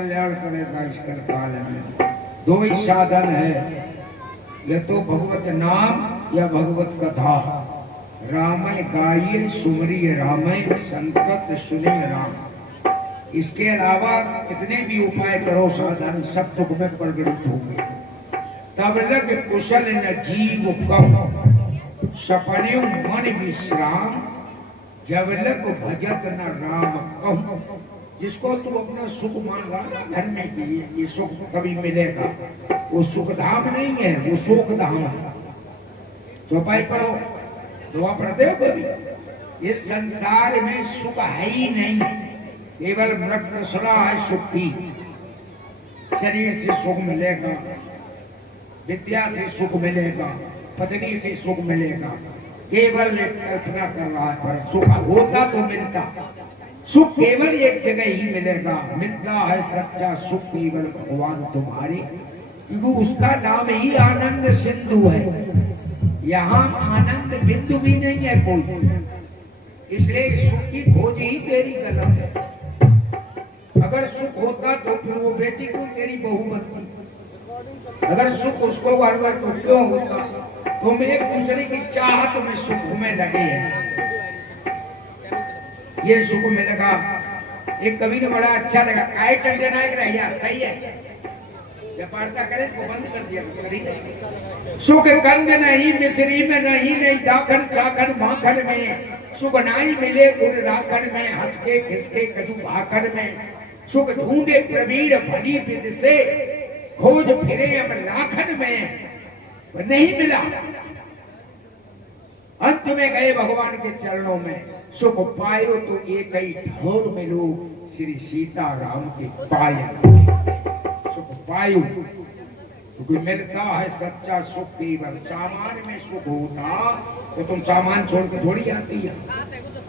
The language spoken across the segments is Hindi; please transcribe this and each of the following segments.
कल्याण करेगा इस काल में। दो ही साधन है, यह तो भगवत नाम या भगवत कथा। रामय गाइए सुमरिय रामय, संकट सुनिय राम। इसके अलावा कितने भी उपाय करो साधन, सब दुख में प्रगट होंगे। तब लग कुशल न जीव कम, सपने मन विश्राम। जब लग भजत न राम कम। जिसको तू अपना सुख मान रहा ना घर में भी, ये सुख कभी मिलेगा, वो सुख धाम नहीं है, वो शोक धाम है। चौपाई पढ़ो, दुआ पढ़ते हो कभी? इस संसार में सुख है ही नहीं, केवल मृत सड़ा है सुख की। शरीर से सुख मिलेगा, विद्या से सुख मिलेगा, पत्नी से सुख मिलेगा, केवल एक कल्पना कर रहा है। पर सुख होता तो मिलता, सुख केवल एक जगह ही मिलेगा। मिलता है सच्चा सुख केवल भगवान तुम्हारे, क्योंकि उसका नाम ही आनंद सिंधु है। यहाँ आनंद बिंदु भी नहीं है कोई, इसलिए सुख की खोज ही तेरी गलत है। अगर सुख होता तो फिर वो बेटी को तेरी बहू बनती। अगर सुख उसको बार-बार तो क्यों होता? तुम एक दूसरे की चाहत में सुख में लगे हैं। ये सुख मिलेगा। एक कवि ने बड़ा अच्छा लगा, काय टंडे ना रहिया, सही है। व्यापारता करे इसको बंद कर दिया। सुख कंद नहीं मिश्री में नहीं, नहीं दाखन चाखन माखन में। सुख नाई मिले गुण राखन में, हंस के खिसके कजू भाखन में। सुख ढूंढे प्रवीण भली विद से, खोज फिरे अब लाखन में। नहीं मिला, अंत में गए भगवान के चरणों में। सुख पायो तो एक ही ठोर मिलो, श्री सीता राम के पाए। सुख पायो क्योंकि मिलता है सच्चा सुख केवल। सामान में सुख होता तो तुम सामान छोड़ के थोड़ी आती है।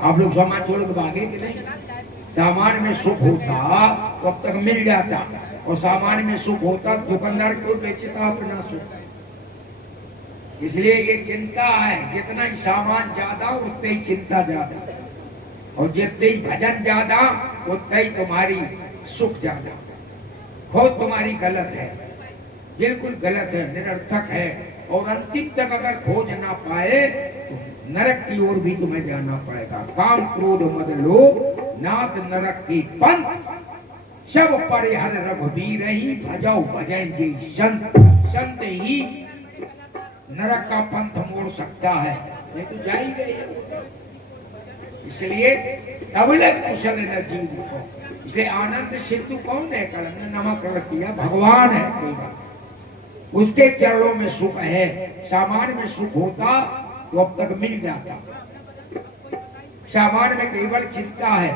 आप लोग सामान छोड़ के भागे कि नहीं? सामान में सुख होता तो अब तक मिल जाता, और सामान में सुख होता दुकानदार क्यों बेचता अपना सुख? इसलिए ये चिंता है, जितना ही सामान ज्यादा उतने ही चिंता ज्यादा, और जितने ही भजन ज्यादा उतना ही तुम्हारी सुख ज्यादा। खोज तुम्हारी गलत है, बिल्कुल गलत है, निरर्थक है। और अंतिम तक अगर खोज ना पाए तो नरक की ओर भी तुम्हें जाना पड़ेगा। काम क्रोध मद लोभ नाथ नरक की पंथ, सब परिहर रघुबीर ही भजौ भजन जी संत। संत ही नरक का पंथ मोड़ सकता है, नहीं तो जा ही गए। इसलिए तबलक कुशल न जीव को। इसलिए आनंद सिंधु कौन है? कलंग नमक रख दिया भगवान है केवल, उसके चरणों में सुख है। सामान में सुख होता तो अब तक मिल जाता। सामान में केवल चिंता है,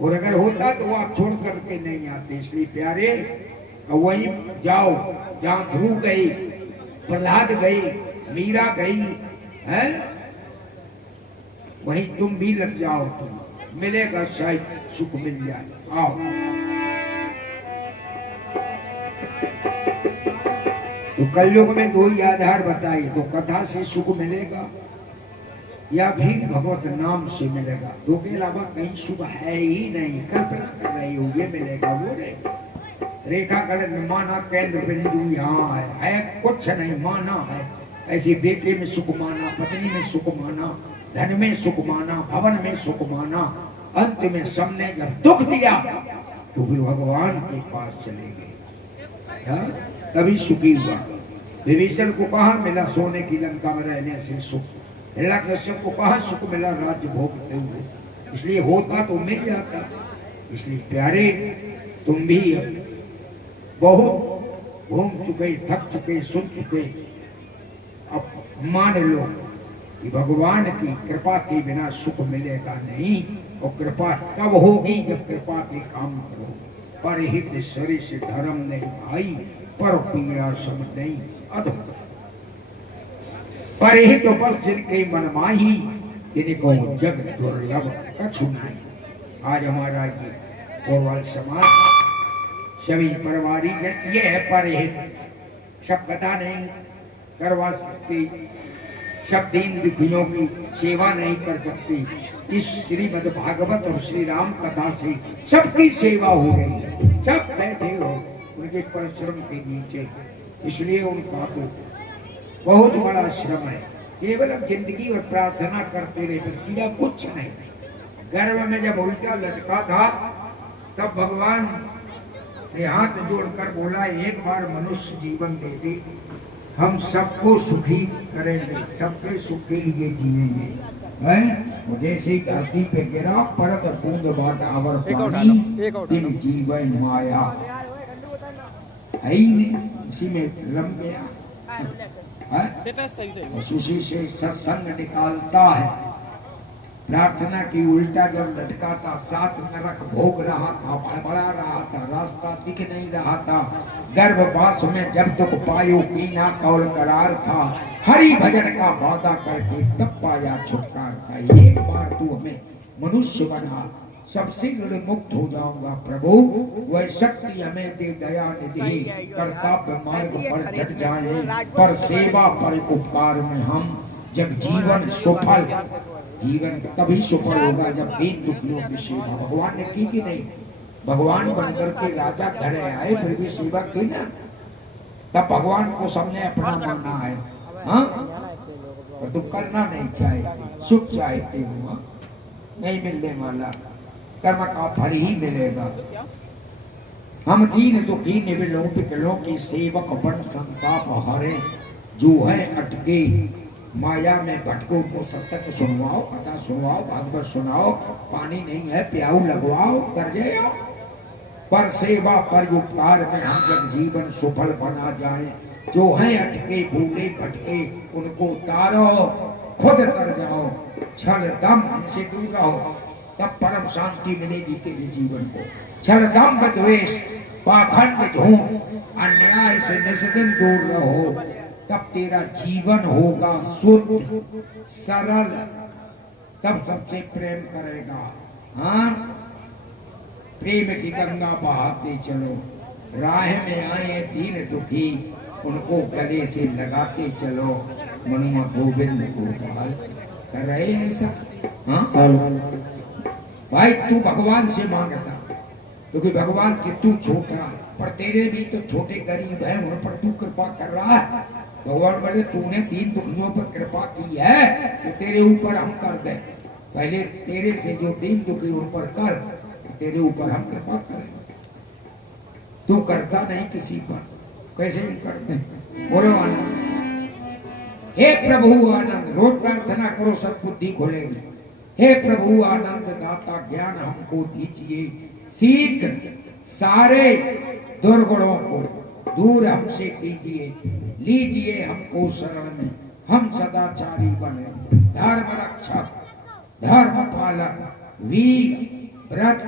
और अगर होता तो वो आप छोड़ करके नहीं आते। इसलिए प्यारे, वहीं जाओ जहाँ ध्रुव गई, प्रहलाद गई, मीरा गई है, वहीं तुम भी लग जाओ, तुम मिलेगा, शायद सुख मिल जाए। आओ तो कलयुग में दो ही आधार बताइए, तो कथा से सुख मिलेगा या फिर भगवत नाम से मिलेगा। दो के अलावा कहीं सुख है ही नहीं। कल्पना कर रही हो ये मिलेगा वो रहेगा। रेखा कलर में माना केंद्र बिंदु यहाँ है कुछ नहीं, माना है। ऐसी बेटे में सुख माना, पत्नी में सुख माना, धन में सुख माना, भवन में सुख माना। अंत में सबने जब दुख दिया तो फिर भगवान के पास चले गए, तभी सुखी हुआ। विभीषण को कहा मिला सोने की लंका में रहने से सुख, हिरण्यकश्यप को कहा सुख मिला राज्य भोगते हुए। इसलिए होता तो मिल जाता। इसलिए प्यारे, तुम भी बहुत घूम चुके, थक चुके, सुन चुके, अब मान लो कि भगवान की कृपा के बिना सुख मिलेगा नहीं। और कृपा तब होगी जब कृपा के काम करो। परहित सरिस धर्म नहीं भाई, पर पीड़ा सब नहीं अधम। परहित बस जिनके मन माही, जिनको जग दुर्लभ कछु नहीं। आज हमारा ये गोरवाल समाज सभी परिवारी जन ये है परहित। सब कथा नहीं करवा सकती, सब दीन दुखियों की सेवा नहीं कर सकती। इस श्रीमद् भागवत और श्री राम कथा से सबकी सेवा हो रही है। सब बैठे हो उनके परिश्रम के नीचे, इसलिए उनका तो बहुत बड़ा श्रम है। केवल अब जिंदगी और प्रार्थना करते रहे, किया कुछ नहीं। गर्भ में जब उल्टा लटका था तब भगवान से हाथ जोड़कर बोला, एक बार मनुष्य जीवन दे दे, हम सबको सुखी करेंगे, सबके सुख के लिए जिएंगे। है जैसे धरती पे गिरा परत बूंद बाट आवर पानी, दिन जीवन माया है ही नहीं, उसी में रम गया। उसी से सत्संग निकालता है। प्रार्थना की उल्टा जब लटका था, सात नरक भोग रहा था, बड़ा रहा था, रास्ता दिख नहीं रहा था। गर्भवास में जब तक पायो कीना कौल करार था, हरि भजन का वादा करके तब पाया छुटकार। एक बार तू हमें मनुष्य बना, सबसे ऋण मुक्त हो जाऊंगा प्रभु। वह शक्ति हमें दे, दया निधि, कर्तव्य मार्ग पर डट जाए, पर सेवा पर उपकार में हम जब जीवन सफल, जीवन तभी सफल होगा जब दीन दुखियों की सेवा। भगवान ने की कि नहीं? भगवान बनकर के राजा घर आए, फिर भी सेवा की ना, तब भगवान को सबने अपना माना है। हाँ, तो तुम करना नहीं चाहते, सुख चाहते हो, नहीं मिलने वाला, कर्म का फल ही मिलेगा। हम दीन दुखी निविलों पिकलों की सेवक बन संताप हरे, जो है अटके माया में भटको को सत्संग सुनवाओ, कथा सुनवाओ, भागवत सुनाओ, पानी नहीं है प्याऊ लगवाओ, कर जाओ। पर सेवा पर उपकार में हम जब जीवन सफल बना जाए, जो है अटके भूले भटके उनको उतारो, खुद कर जाओ, क्षण दम हमसे दूर रहो, तब परम शांति मिलेगी तेरे जीवन को। क्षण दम द्वेष पाखंड झूठ अन्याय से निस्दिन दूर रहो, तब तेरा जीवन होगा शुद्ध सरल, तब सबसे प्रेम करेगा। हाँ, प्रेम की गंगा बहाते चलो, राह में आए दीन दुखी उनको गले से लगाते चलो, मनुआ गोविंद गोपाल कर रहे हैं सब। हाँ भाई, तू भगवान से मांगता, क्योंकि भगवान से तू छोटा, पर तेरे भी तो छोटे गरीब हैं, उन पर तू कृपा कर रहा है। भगवान बोले, तूने दीन दुखियों पर कृपा की है तो तेरे ऊपर हम कर दे, पहले तेरे से जो दीन दुखी उन पर कर, तेरे ऊपर हम कृपा करेंगे। तू करता नहीं किसी पर, कैसे हम करते? बोलो आनंद। हे प्रभु आनंद, रोज प्रार्थना करो, सब बुद्धि खोलेगी। हे प्रभु आनंद दाता, ज्ञान हमको दीजिए, शीघ्र सारे दुर्गुणों को दूर हमसे कीजिए, लीजिए हमको शरण में, हम सदाचारी बने, धर्म रक्षक, धर्म पालक, वीर व्रत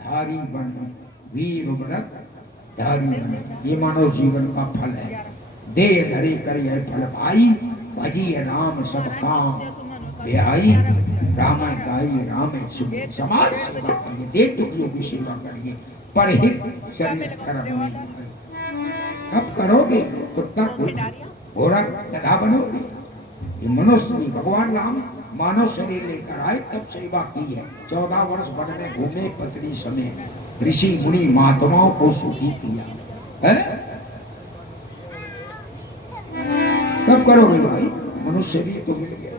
धारी बने, वीर व्रत धारी बने। ये मानव जीवन का फल है। दे धरे कर यह फल भाई, भजिए राम सब काम बेहाई, राम गाई राम सुख, समाज सेवा करिए, देव दुखियों की सेवा करिए, परहित शरीर धर्म में। कब करोगे तो तब घोड़ा गधा बनोगे। ये मनुष्य भगवान राम मानव शरीर लेकर आए तब सेवा की है। 14 वर्ष वन में घूमे, पत्री समय ऋषि मुनि महात्माओं को सुखी किया है। कब करोगे भाई? मनुष्य भी तो मिल गया।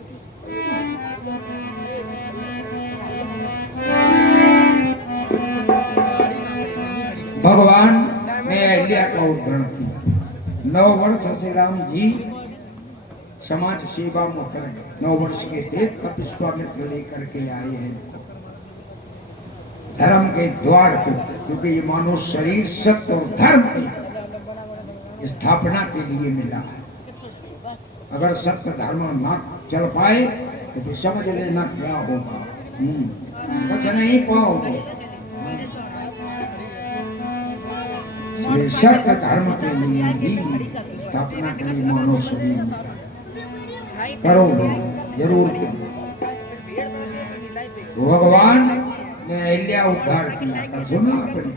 भगवान ने अहिल्या का उद्धरण किया। 9 वर्ष से राम जी समाज सेवा में कर गए। 9 वर्ष के थे तब विश्वामित्र लेकर के आए हैं धर्म के द्वार को, क्योंकि ये मानव शरीर सत्य और धर्म की स्थापना के लिए मिला है। अगर सत्य धर्म ना चल पाए तो फिर समझ लेना क्या होगा, कुछ नहीं पाओगे। सत्य धर्म के लिए भी स्थापना के लिए मानव शरीर करोगे जरूर। भगवान ने अहिल्या उद्धार किया। सुना आपने?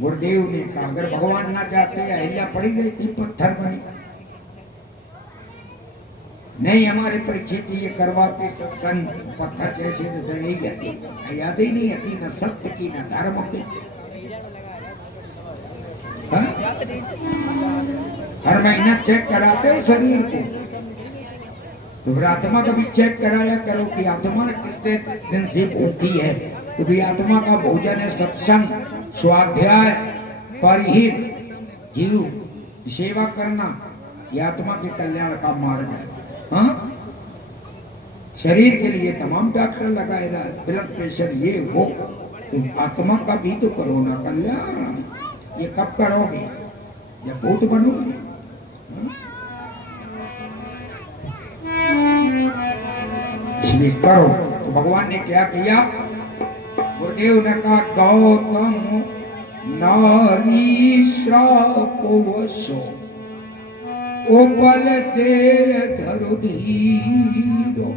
गुरुदेव ने कहा अगर भगवान ना चाहते अहिल्या पड़ी गई थी पत्थर बनी। नहीं हमारे परीक्षित ये करवाते सत्संग पत्थर जैसे तो नहीं जाती, याद ही नहीं आती न सत्य की न धर्म की। हर महीना चेक कराते हो शरीर को, तो फिर आत्मा का भी चेक कराया करो कि आत्मा किस दिन से भूखी है, क्योंकि आत्मा का भोजन है सत्संग, स्वाध्याय, परिहित, जीव सेवा करना, ये आत्मा के कल्याण का मार्ग है। हाँ? शरीर के लिए तमाम डॉक्टर लगाए, ब्लड प्रेशर ये वो, तो आत्मा का भी तो करो ना कल्याण। ये कब करोगे जब भूत बनोगे? इसलिए करो। तो भगवान ने क्या किया? गुरुदेव ने कहा गौतम नारी श्रापवशो उपल देर धरु धीरो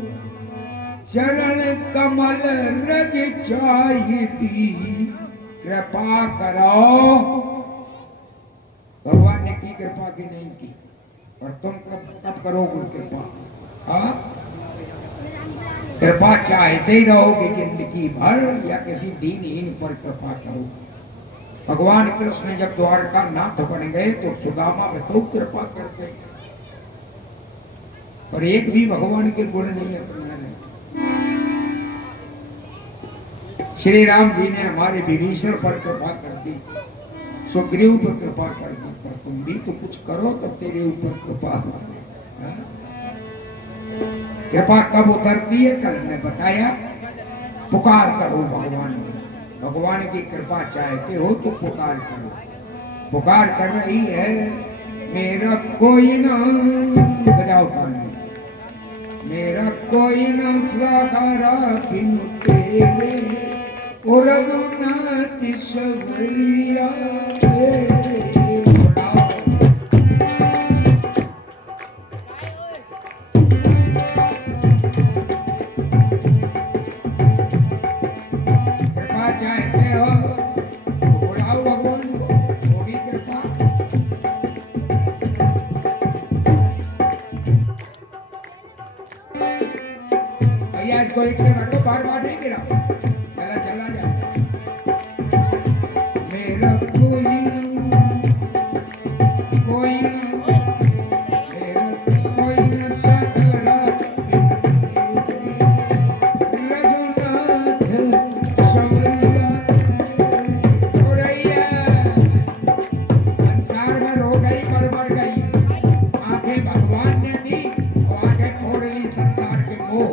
चरण कमल रज चाहिती कृपा करो। भगवान ने की कृपा की नहीं की, और तुम कब करोगे कृपा? हाँ, कृपा चाहते ही रहोगे जिंदगी भर, या किसी दीनहीन पर कृपा करो? भगवान कृष्ण जब द्वारका नाथ बन गए तो सुदामा में तो कृपा करते, पर एक भी भगवान के गुण नहीं अपनाने। श्री राम जी ने हमारे विभीषण पर कृपा कर दी, सुग्रीव पर कृपा कर दी, पर तुम भी तो कुछ करो तब तेरे ऊपर कृपा होती है। कृपा कब उतरती है? कल ने बताया, पुकार करो भगवान में। भगवान की कृपा चाहते हो तो पुकार करो। पुकार कर रही है, मेरा कोई ना, बजाओ ताली, मेरा कोई ना सहारा बिनु तेरे, ओ रघुनाथ सबरिया इसको एक से रखो, बार बार नहीं गिरा, चला जाए। मेरा कोई ना, मेरा कोई ना सहारा रघुनाथ सबरिया। संसार में रो गई, मर गई, आंखें भगवान ने दी और आंखें फोड़ ली संसार के मोह,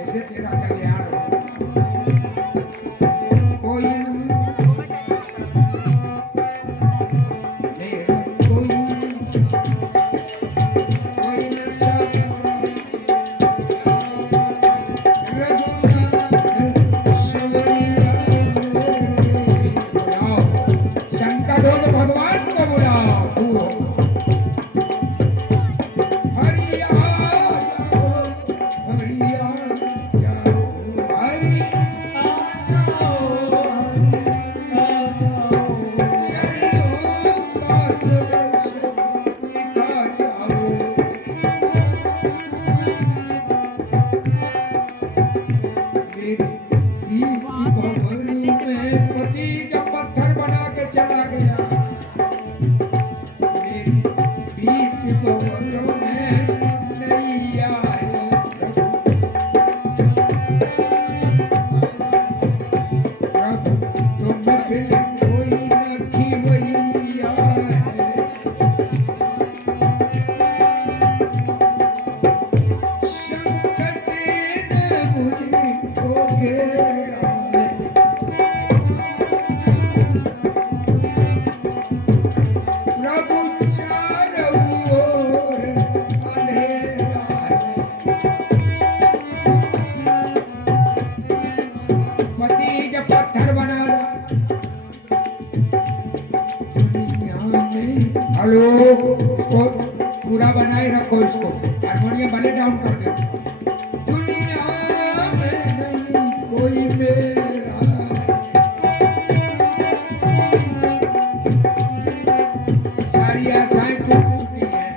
ऐसे तेरा कल्याण हो। कोई मेरा कोई न शंकर हो तो भगवान को बुलाओ, दूर हो। हेलो, इसको पूरा बनाए रखो, इसको हारमोनियम भले डाउन कर दो। दुनिया में नहीं कोई मेरा, सारी आशाएं टूट चुकी हैं,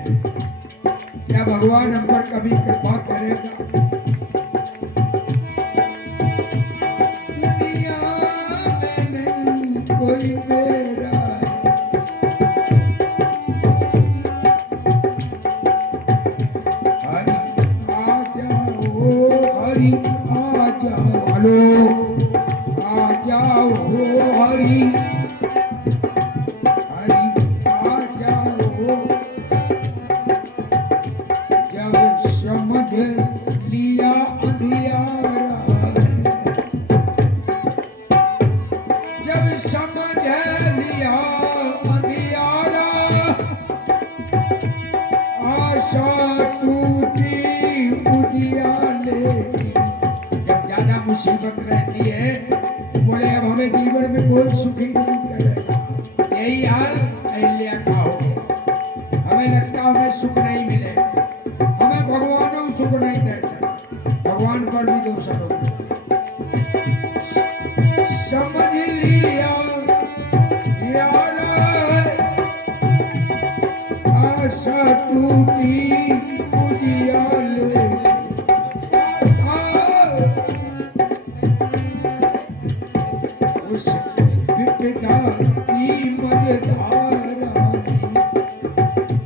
क्या भगवान हम पर कभी कृपा करेगा? दुनिया में नहीं कोई मेरा, हरि आ जाओ, हरि आ जाओ, हलो आ जाओ हरि, हरि आ जाओ। जब समझ लिया अंधियारा, जब समझ लिया अंधियारा, आशा टूटी उजियाले। जब ज्यादा मुसीबत रहती है, बोले अब हमें जीवन में कोई सुखी नहीं करेगा। यही हाल अहिल्या का हो गया। हमें लगता हमें सुख नहीं मिलेगा, हमें भगवान सुख नहीं दे सकता, भगवान पर भी दोष हो। समझ लिया यारा, आशा टूटी उजियाले। उस विपदा की मझधारा,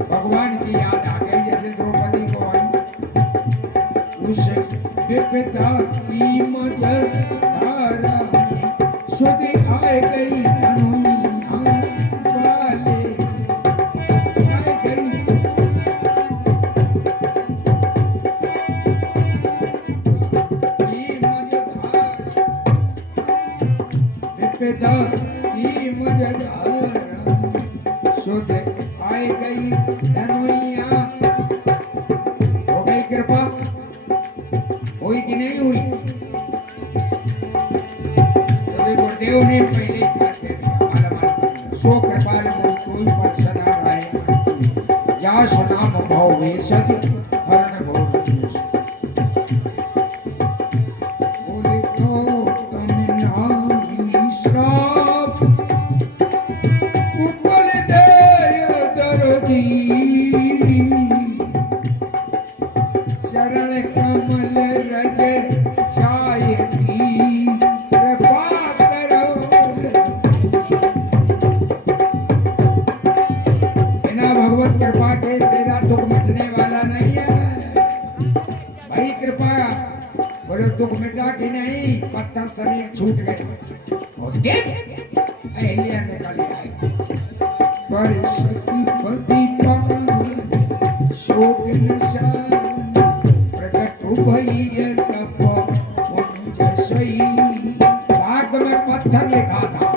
भगवान की याद आ गई जैसे द्रौपदी को आई। उस विपदा की मझधारा, सुध आए गई धनुइया वाले, आए गई विपदा की मझधारा, सुध आए गई धनुइया। हो गई कृपा, हुई कि नहीं हुई? तो गुरुदेव ने पहले सो कृपाल कोई पर सदा रहे, या सुनाम भाव वेशज हरण भोग। बोले तो तुम नामी श्राप, ऊपर दे दर्दी, शरण कमल रज छाय थी, कृपा करो। बिना भगवत कृपा के तेरा दुख मिटने वाला नहीं है भाई। कृपा बोले दुख मिटा कि नहीं, पत्थर शरीर छूट गए और अहिल्या निकल आए। पर सती पति पावन शोक निशान, प्रकट भई तप पुंज सई। भाग में पत्थर लिखा था,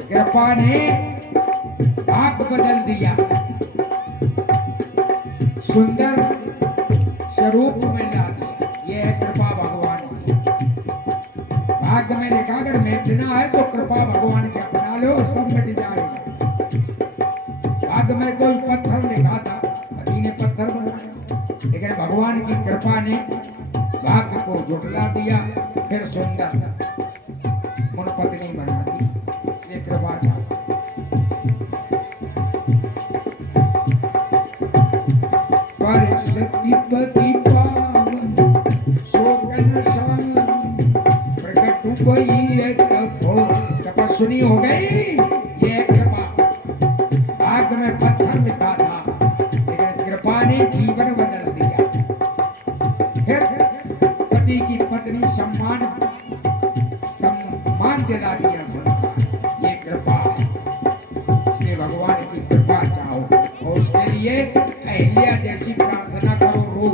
कृपा ने भाग बदल दिया, सुंदर स्वरूप में ला दिया। ये है कृपा भगवान की। भाग में लिखा अगर मिटना है तो कृपा भगवान के अपना लो, सब मिट जाएगा। भाग में कोई पत्थर लिखा था, कभी ने पत्थर बनाया, लेकिन भगवान की कृपा ने भाग्य को झुठला दिया, फिर सुंदर मुनपत्नी बना दी। इसलिए कृपा चाहता। पर सतीपति पावन शोक निशान, प्रकट भई तपस्विनी हो गई। ये कृपा, भाग में पत्थर लिखा था, लेकिन कृपा ने जीवन बदल दिया। फिर पति की पत्नी सम्मान दिला दिया संसार। ये कृपा है। इसलिए भगवान की कृपा चाहो और उसके लिए अहिल्या जैसी प्रार्थना करो।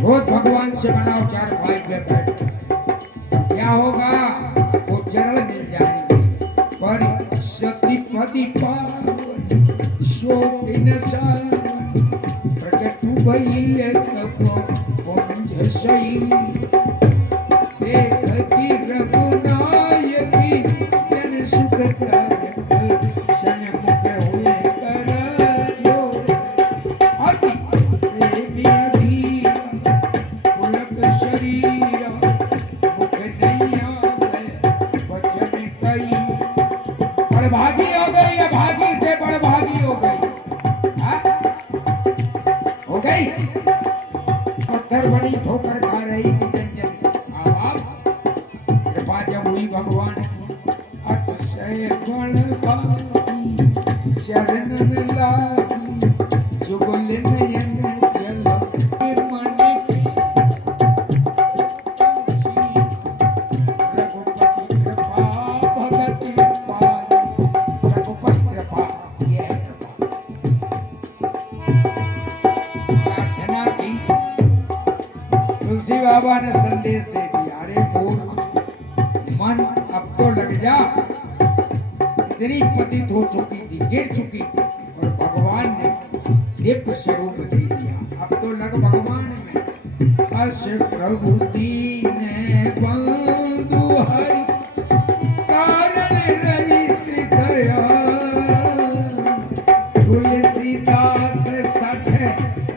रोज भगवान से बनाओ 4 भाई बैठ, क्या होगा? वो चरण मिल जाएंगे। पर सतीपति पावन शोक निशान, प्रकट भई तप पुंज सई। देखती रघुनायकी जन सुख करत, सन्मुख हुए कर जोर। अति प्रेमी अधीर पुलक शरीर, मुख नहीं आवे वचन कई। बड़भागी हो गई, अभागी से बड़भागी हो गई। हो गई। पत्थर बड़ी ठोकर खा रही थी जंजल। कृपा जब हुई भगवान अतिशय बलवानी, चरणन लागी जुगल नयन जल मन की। रघुपति कृपा भगति पाई, रघुपति कृपा ये है कृपा। प्रार्थना की, तुलसी बाबा ने संदेश दे दिया, अरे मूर्ख मन अब तो लग जा। इतनी पतित हो चुकी थी, गिर चुकी थी, और भगवान ने दिव्य स्वरूप दे दिया। अब तो लग भगवान में। अस प्रभु दीन बंधु हरि, कारण रहित दया। तुलसीदास सठ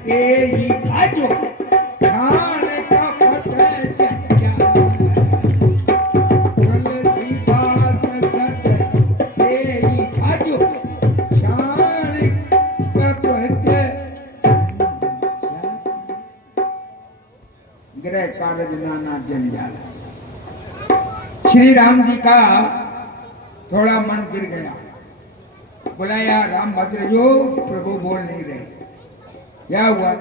एहि भजो, ध्यान कपट जंजाल। तुलसीदास सठ एहि भजो, ध्यान कपट ग्रह कारज नाना जंजाल। श्री राम जी का थोड़ा मन गिर गया। बुलाया राम भद्र जो, प्रभु बोल नहीं रहे। क्या हुआ?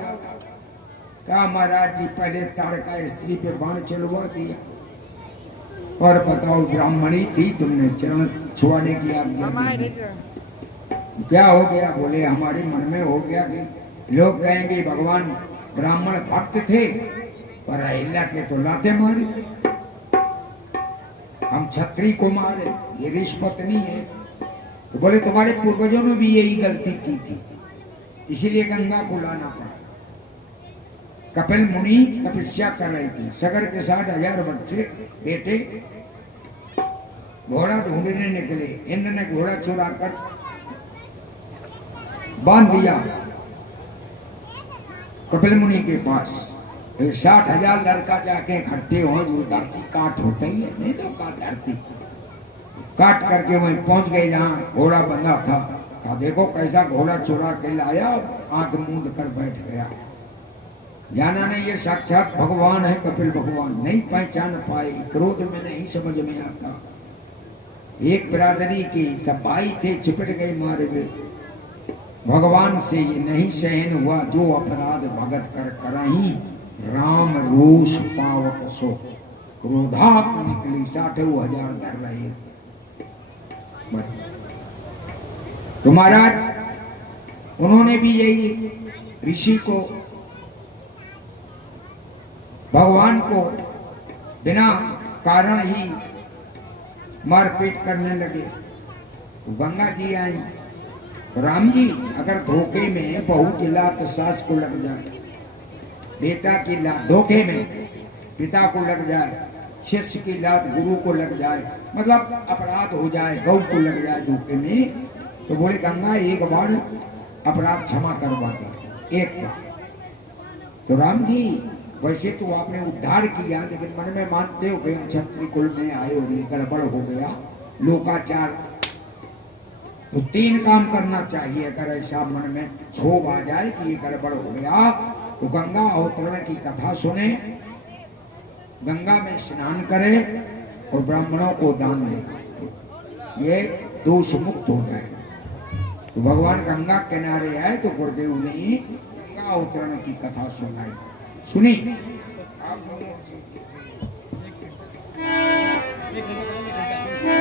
कहा महाराज जी पहले ताड़का स्त्री पे बाण चलवा दिया, और बताओ ब्राह्मणी थी, तुमने चरण छुआने की आज्ञा दी। क्या हो गया? बोले हमारे मन में हो गया कि लोग कहेंगे भगवान ब्राह्मण भक्त थे, पर अहिल्या के तो लाते मारे, हम छत्री को मारे, ये रिश्वत नहीं है। तो बोले तुम्हारे पूर्वजों ने भी यही गलती की थी, इसीलिए गंगा को लाना पड़ा। कपिल मुनि तपस्या कर रही थी, सगर के साथ 1000 बच्चे बेटे घोड़ा ढूंढने निकले। इंद्र ने घोड़ा चुरा कर बांध दिया कपिल मुनि के पास। 60,000 लड़का जाके इकट्ठे हो, जो धरती काट होते ही है, नहीं तो का धरती काट करके वहीं पहुंच गए जहाँ घोड़ा बंधा था। कहा देखो कैसा घोड़ा चुरा के लाया, आंख मूंद कर बैठ गया। जाना नहीं ये साक्षात भगवान है, कपिल भगवान। नहीं पहचान पाए, क्रोध में नहीं समझ में आता। एक बिरादरी के सब भाई थे, चिपट गए, मारे गए। भगवान से ये नहीं सहन हुआ, जो अपराध भगत कर करही, राम रोष पावक सो। क्रोधाप निकली 60,000 धर रहे। तो महाराज उन्होंने भी यही ऋषि को, भगवान को बिना कारण ही मारपीट करने लगे। तो गंगा जी आई, राम जी अगर धोखे में बहू की लात सास को लग जाए, बेटा की लात धोखे में पिता को लग जाए, शिष्य की लात गुरु को लग जाए, मतलब अपराध हो जाए, गौ को लग जाए धोखे में, तो बोले गंगा एक बार अपराध क्षमा करवा दो, एक बार। तो राम जी वैसे तो आपने उद्धार किया, लेकिन मन में मानते हो कि क्षत्रिय कुल में आए हो, गड़बड़ हो गया, लोकाचार। तो 3 काम करना चाहिए। अगर ऐसा मन में क्षोभ आ जाए कि ये गड़बड़ हो गया, तो गंगा अवतरण की कथा सुने, गंगा में स्नान करे और ब्राह्मणों को दान दे, ये दोष मुक्त हो जाए। तो भगवान गंगा किनारे आए तो गुरुदेव ने गंगा अवतरण की कथा सुनाई। सुनी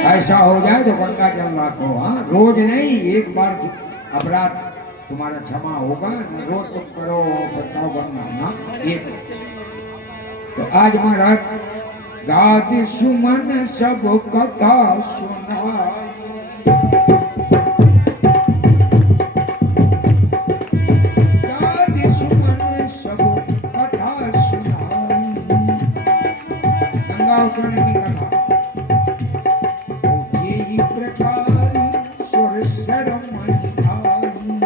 ऐसा हो जाए तो गंगा जल राखो। हाँ, रोज नहीं, एक बार अपराध तुम्हारा क्षमा होगा। रोज तुम करो बताओ गंगा ना, एक। तो आज महाराज गादि सुमन सब कथा सुनाई, गादि सुमन सब कथा सुनाई, गंगा उतरने की कथा। यही प्रकार सुर सरमणि धारी,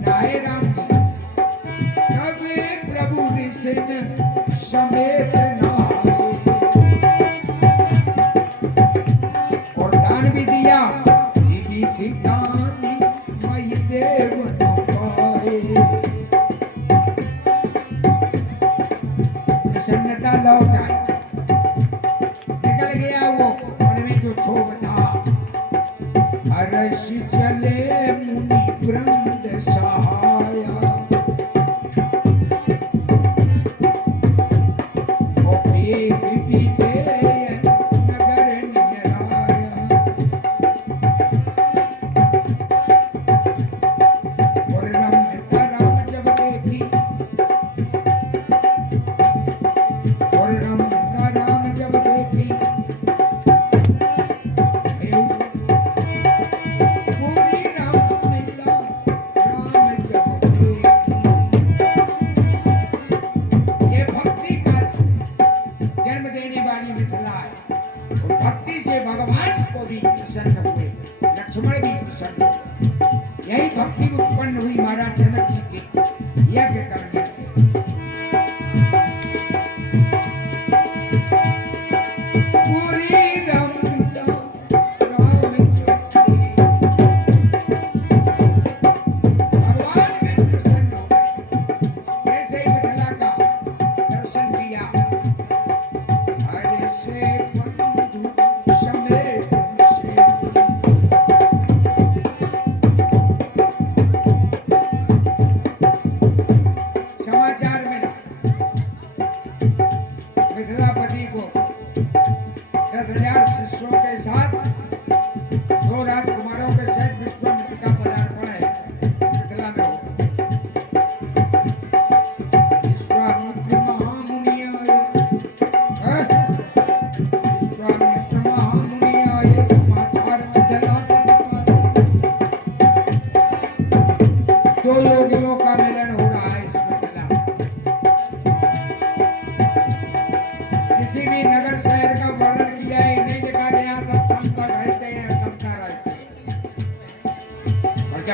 नाय राम जी कभी प्रभु ऋषिन समेत नाये, और दान भी दिया, दीदी दान यश चले मुनि वृंद सहाया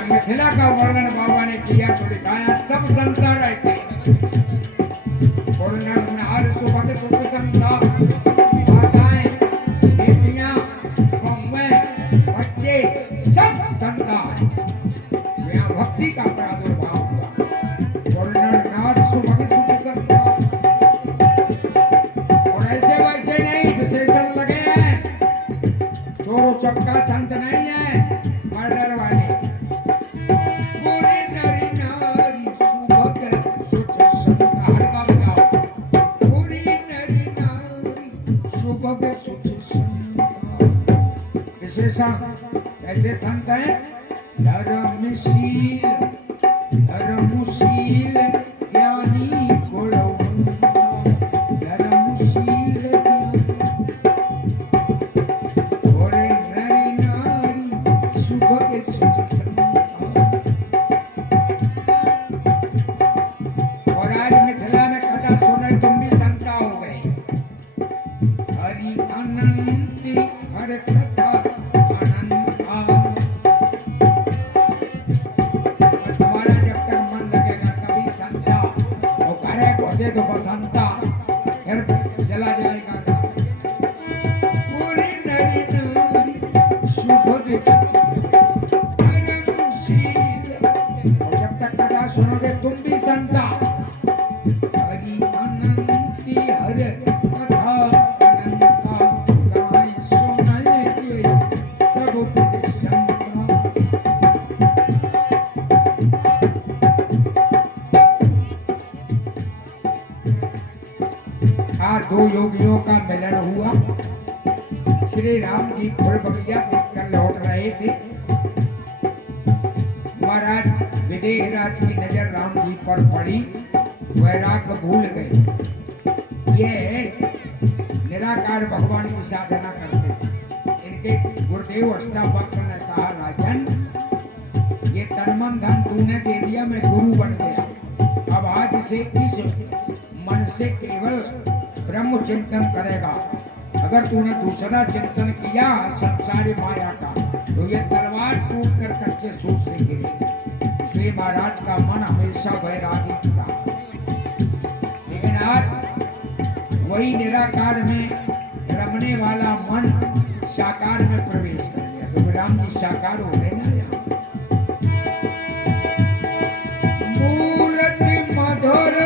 मिथिला का वर्णन बाबा ने किया तो दिखाया सब संता रहते माताएं बेटियां बच्चे सब संता है। यहाँ भक्ति का प्रादुर्भाव हुआ। और ऐसे वैसे नहीं विशेषण लगे हैं, चोरो चपका संत नहीं है, मर्डर वाले ऐसे संत हैं धर्मशील ज्ञानी धर्मशील और नरी नारी शुभ के और आज मिथिला में कथा सुने तुम भी संता हो गए। हरि अनंती हर कथा तो बसंता फिर जला जाएगा पूरी नरी नारी शुभ के जब तक कथा सुनोगे तुम भी संता। हरि अनंती हर कथा अनंता गाय सुनाए के सब दो योगियों का मिलन हुआ। श्री राम जी फूल बगिया देखकर लौट रहे थे। महाराज विदेहराज की नजर राम जी पर पड़ी, वैराग्य भूल गए। ये निराकार भगवान की साधना करते थे। इनके गुरुदेव अष्टावक्र ने कहा, राजन ये तन मन धन तूने दे दिया, मैं गुरु बन गया। अब आज से इस मन से केवल ब्रह्म चिंतन करेगा। अगर तूने दूसरा चिंतन किया संसारी माया का, तो ये तलवार टूट कर कच्चे सूत से गिरेगी। इसलिए महाराज का मन हमेशा वैरागी था। लेकिन आज वही निराकार में रमने वाला मन साकार में प्रवेश कर गया। तो राम जी साकार हो गए ना। मूर्ति मधुर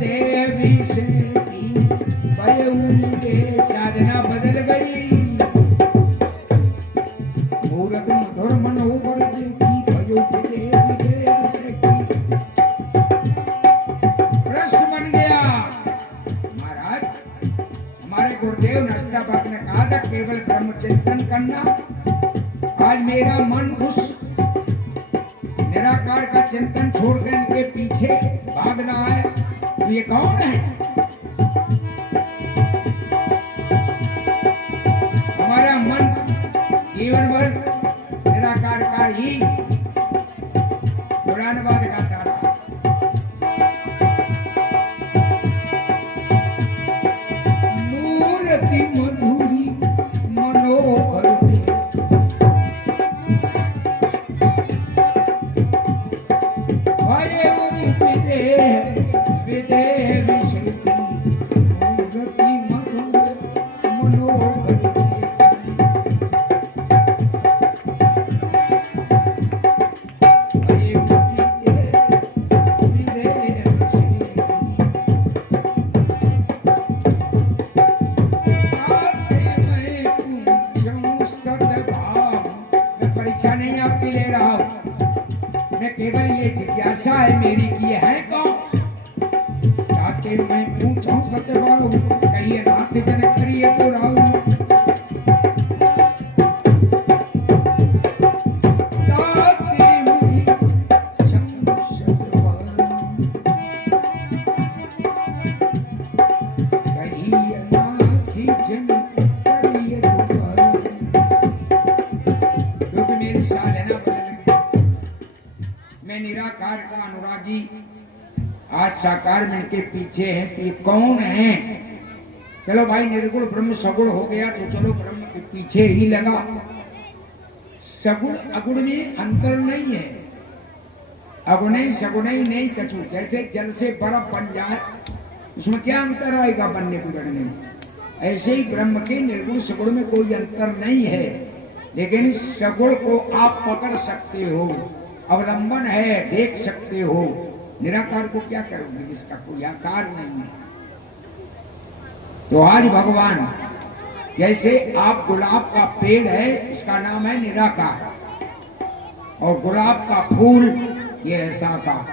देवी गुरुदेव नष्टाबाग ने कहा था केवल ब्रह्म चिंतन करना। आज मेरा मन उस निराकार का चिंतन छोड़कर इनके पीछे भाग रहा है। तो ये कौन है? हमारा मन जीवन भर निराकार का ही पुराणवाद गाता रहा। मूर्ति मधुरी मनोहर है मेरी की है कौन? ताते मैं पूछूं सतवाऊ कहिए नाथ जन करिए तो राऊ। ताते मैं पूछूं सतवाऊ कहिए नाथ जन करिए तो राऊ। क्योंकि मेरी साधना बदल गई। मैं निराकार का अनुरागी आज साकार में इनके पीछे हैं। तो ये कौन है? चलो भाई निर्गुण ब्रह्म सगुण हो गया तो चलो ब्रह्म के पीछे ही लगा। सगुण अगुण में अंतर नहीं है। अगुण सगुण नहीं कछु। जैसे जल से बर्फ बन जाए उसमें क्या अंतर आएगा बनने बिगड़ने में? ऐसे ही ब्रह्म के निर्गुण सगुण में कोई अंतर नहीं है। लेकिन सगुण को आप पकड़ सकते हो, अवलंबन है, देख सकते हो। निराकार को क्या करोगे जिसका कोई आकार नहीं है? तो आज भगवान जैसे आप गुलाब का पेड़ है इसका नाम है निराकार और गुलाब का फूल ये है साकार।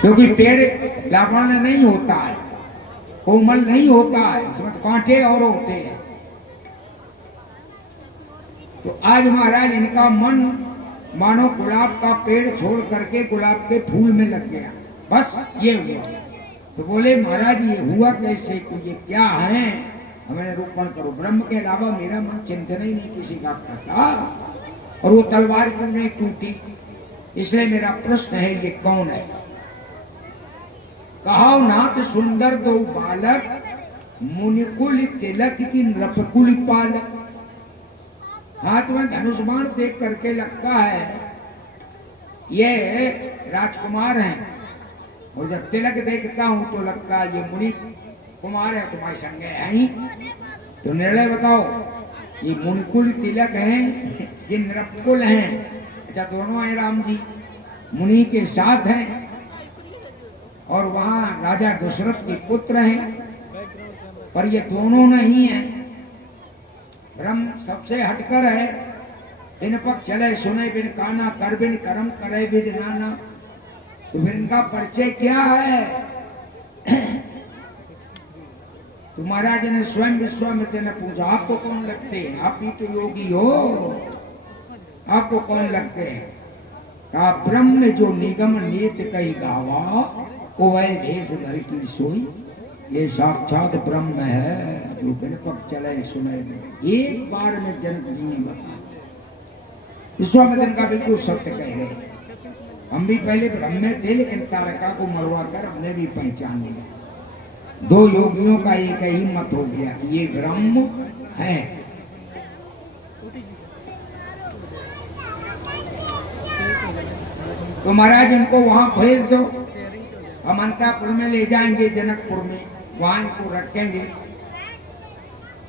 क्योंकि पेड़ लावण्य नहीं होता है, कोमल नहीं होता है, इसमें कांटे और होते हैं। तो आज महाराज इनका मन मानो गुलाब का पेड़ छोड़ करके गुलाब के फूल में लग गया। बस ये हुआ। तो बोले महाराज ये हुआ कैसे? तो ये क्या है हमें निरूपण करो। ब्रह्म के अलावा मेरा मन चिंतन ही नहीं किसी का करता और वो तलवार क्यों नहीं टूटी? इसलिए मेरा प्रश्न है ये कौन है? कहा नाथ सुंदर दो बालक मुनिकुल तिलक की नृपकुल पालक। हाथ में धनुष बाण देख करके लगता है ये राजकुमार हैं और जब तिलक देखता हूं तो लगता है ये मुनि कुमार है, तुम्हारे संग है ही। तो निर्णय बताओ ये मुनिकुल तिलक हैं ये नृपकुल हैं? अच्छा दोनों हैं राम जी, मुनि के साथ हैं और वहां राजा दशरथ के पुत्र हैं, पर ये दोनों नहीं है। ब्रह्म सबसे हटकर है। इन पक चले सुने बिन काना कर बिन कर्म करे बिन नाना। तो फिर इनका परिचय क्या है? तो महाराज ने स्वयं विश्वामित्र ने पूछा आपको कौन लगते हैं? आप ही तो योगी हो, आपको कौन लगते हैं? कहा ब्रह्म जो निगम नीत कई गावा ओ वह भेष धर की सोई। ये साक्षात ब्रह्म है जो बिनपक चले सुने। एक बार में जनक जी ने बताया। विश्वामित्र का बिल्कुल सत्य कह रहे। हम भी पहले ब्रह्म में थे लेकिन तारका को मरवा कर हमने भी पहचान लिया। दो योगियों का एक ही मत हो गया ये ब्रह्म है। तो महाराज इनको वहां भेज दो, हम अंतापुर में ले जाएंगे जनकपुर में, वहां इनको रखेंगे।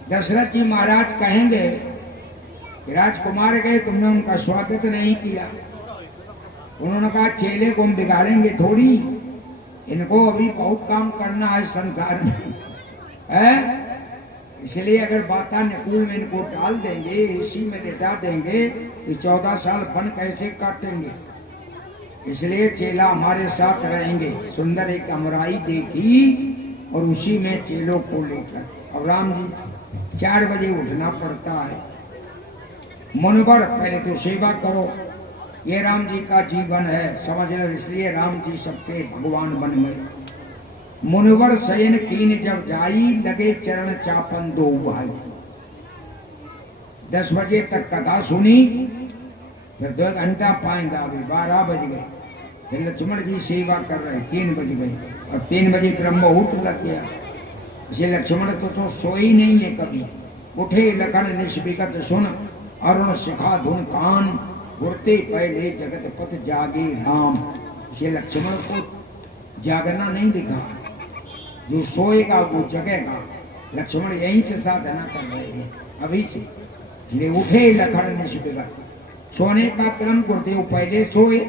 दशरथ जी महाराज कहेंगे कि राजकुमार गए तुमने उनका स्वागत नहीं किया। उन्होंने कहा चेले को हम बिगाड़ेंगे थोड़ी, इनको अभी बहुत काम करना है संसार में है। इसलिए अगर वातानुकूल में इनको डाल देंगे, एसी में लेटा देंगे तो 14 साल वन कैसे काटेंगे? इसलिए चेला हमारे साथ रहेंगे। सुंदर एक अमराई देखी और उसी में चेलों को लेकर, अब राम जी 4 बजे उठना पड़ता है। मुनवर पहले तो सेवा करो, ये राम जी का जीवन है, समझ लो। इसलिए राम जी सबके भगवान बन गए। मुनवर शयन कीन जब जाई, लगे चरण चापन दो भाई। 10 बजे तक कथा सुनी, फिर 2 घंटा पाएंगे, अभी 12 बज गए। फिर लक्ष्मण जी सेवा कर रहे, 3 बज गए और 3 बजे ब्रह्ममुहूर्त लग गया। इसे लक्ष्मण तो सोई नहीं है कभी। उठे लखन निष्विगत सुन, अरुण शिखा धुन कान, उड़ते पहले जगत पथ जागे राम। इसे लक्ष्मण को जागना नहीं दिखा, जो सोएगा वो जगेगा। लक्ष्मण यहीं से साधना कर रहे हैं अभी से। इसलिए उठे लखन निष्विगत, सोने का क्रम गुरुदेव पहले सोए,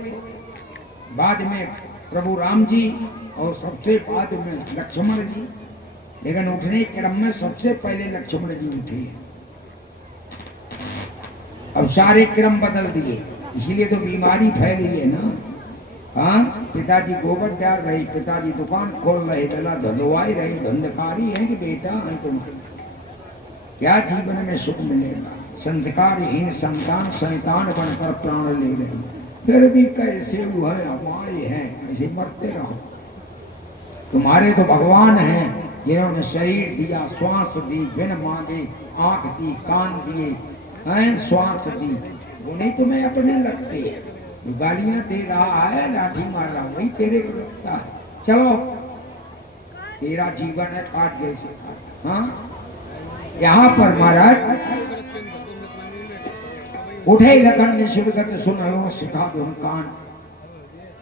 बाद में प्रभु राम जी और सबसे बाद में लक्ष्मण जी। लेकिन उठने क्रम में सबसे पहले लक्ष्मण जी उठे। अब सारे क्रम बदल दिए, इसीलिए तो बीमारी फैली है ना। हाँ, पिताजी गोबर डाल रहे, पिताजी दुकान खोल रहे, दला धुलवाई रहे, धंधकारी है कि बेटा है तुम, क्या जीवन में सुख मिलेगा। संस्कारहीन संतान शैतान बनकर प्राण ले रही, फिर भी कैसे हुए हवाए हैं, ऐसे मरते रहो। तुम्हारे तो भगवान हैं, जिन्होंने शरीर दिया, श्वास दी, बिन मांगे आंख दी, कान दिए हैं, श्वास दी, वो नहीं तुम्हें अपने लगते। जो गालियां दे रहा है, लाठी मार रहा, वही तेरे को लगता है। चलो, तेरा जीवन है काट जैसे काट। हाँ, यहाँ पर महाराज उठे लखन निष्विगत सुन, शिखा धुन कान,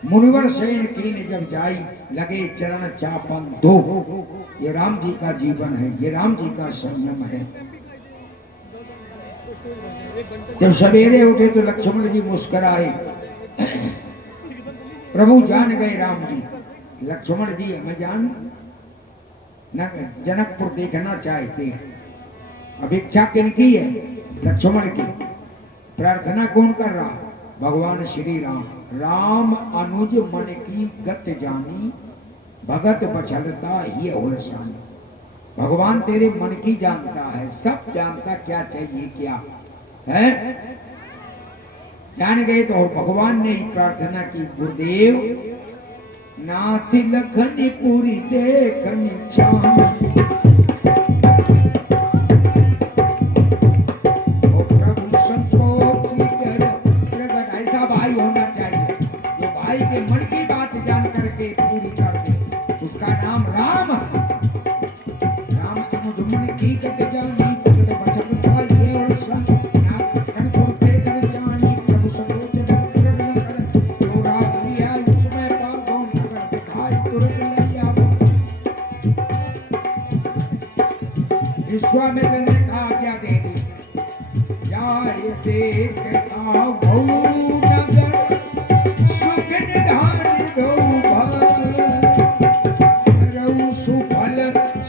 मुनिवर शयन कीन जब जाई, लगे चरण चापन दो। ये राम जी का जीवन है, ये राम जी का संयम है। जब सवेरे उठे तो लक्ष्मण जी मुस्कुराए। प्रभु जान गए राम जी। लक्ष्मण जी हमें जान न, जनकपुर देखना चाहते हैं। अब इच्छा किनकी है? लक्ष्मण की। प्रार्थना कौन कर रहा? भगवान श्री राम। राम अनुज मन की गत जानी, भगत बछलता ही होलसानी। भगवान तेरे मन की जानता है, सब जानता क्या चाहिए क्या है। जान गए तो भगवान ने ही प्रार्थना की, गुरुदेव नाथ लखन पूरी देखनी छानी, विश्वामित्र ने कहा क्या दे दी? जाय देखता भौ नगर, सुख निधान दो भर, करऊ सुफल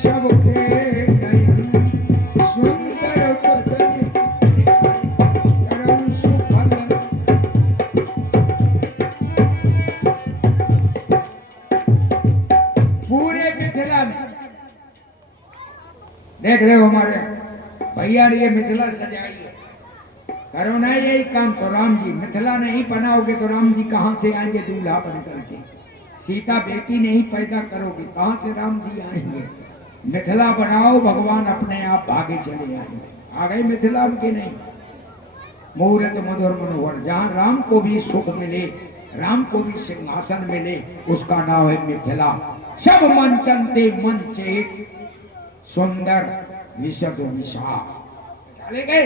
सबके नयन, सुंदर बदन करऊ सुफल। पूरे मिथिला में देख रहे हो हमारे भैया ने ये मिथिला सजाई है। करो ना यही काम तो राम जी, मिथिला नहीं बनाओगे तो राम जी कहां से आएंगे दूल्हा बन करके? सीता बेटी नहीं पैदा करोगे, कहां से राम जी आएंगे? मिथिला बनाओ, भगवान अपने आप भागे चले आएंगे। आ गए मिथिला के नहीं? मुहूर्त मधुर मनोहर, जहां राम को भी सुख मिले, राम को भी सिंहासन मिले, उसका नाम है मिथिला। सब मन चलते मन चेत, सुंदर विशद विशा चले गए।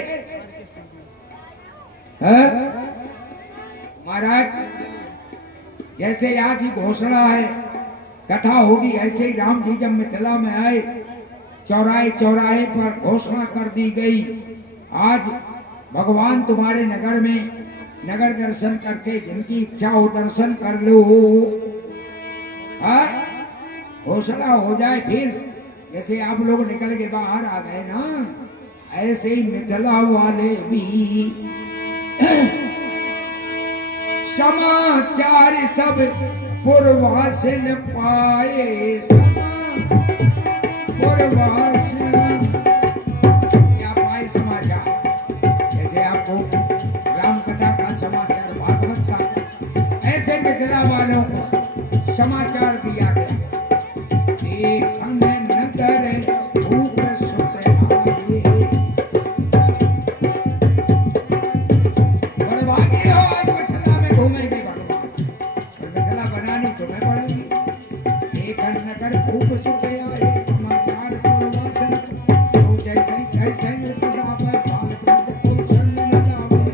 महाराज जैसे यहाँ की घोषणा है, कथा होगी, ऐसे ही राम जी जब मिथिला में आए, चौराहे चौराहे पर घोषणा कर दी गई, आज भगवान तुम्हारे नगर में नगर दर्शन करके जिनकी इच्छा हो दर्शन कर लो। घोषणा हो जाए, फिर जैसे आप लोग निकल के बाहर आ गए ना, ऐसे ही मिथिला वाले भी समाचार सब पूर्वासन पाए, पूर्वासन क्या पाए समाचार? जैसे आपको राम कथा का समाचार, भागवत का, ऐसे मिथिला वालों को समाचार दिया गया। देखन नगर भूप सुत आए, बड़भागी हो आज मिथिला में घूमेंगे भगवान, और मिथिला बनानी तुम्हें पड़ेगी। देखन नगर भूप सुत आए, समाचार पूर्वासन, तो जैसे जैसे उपदा पर बाल वृद्ध को संग न लावे।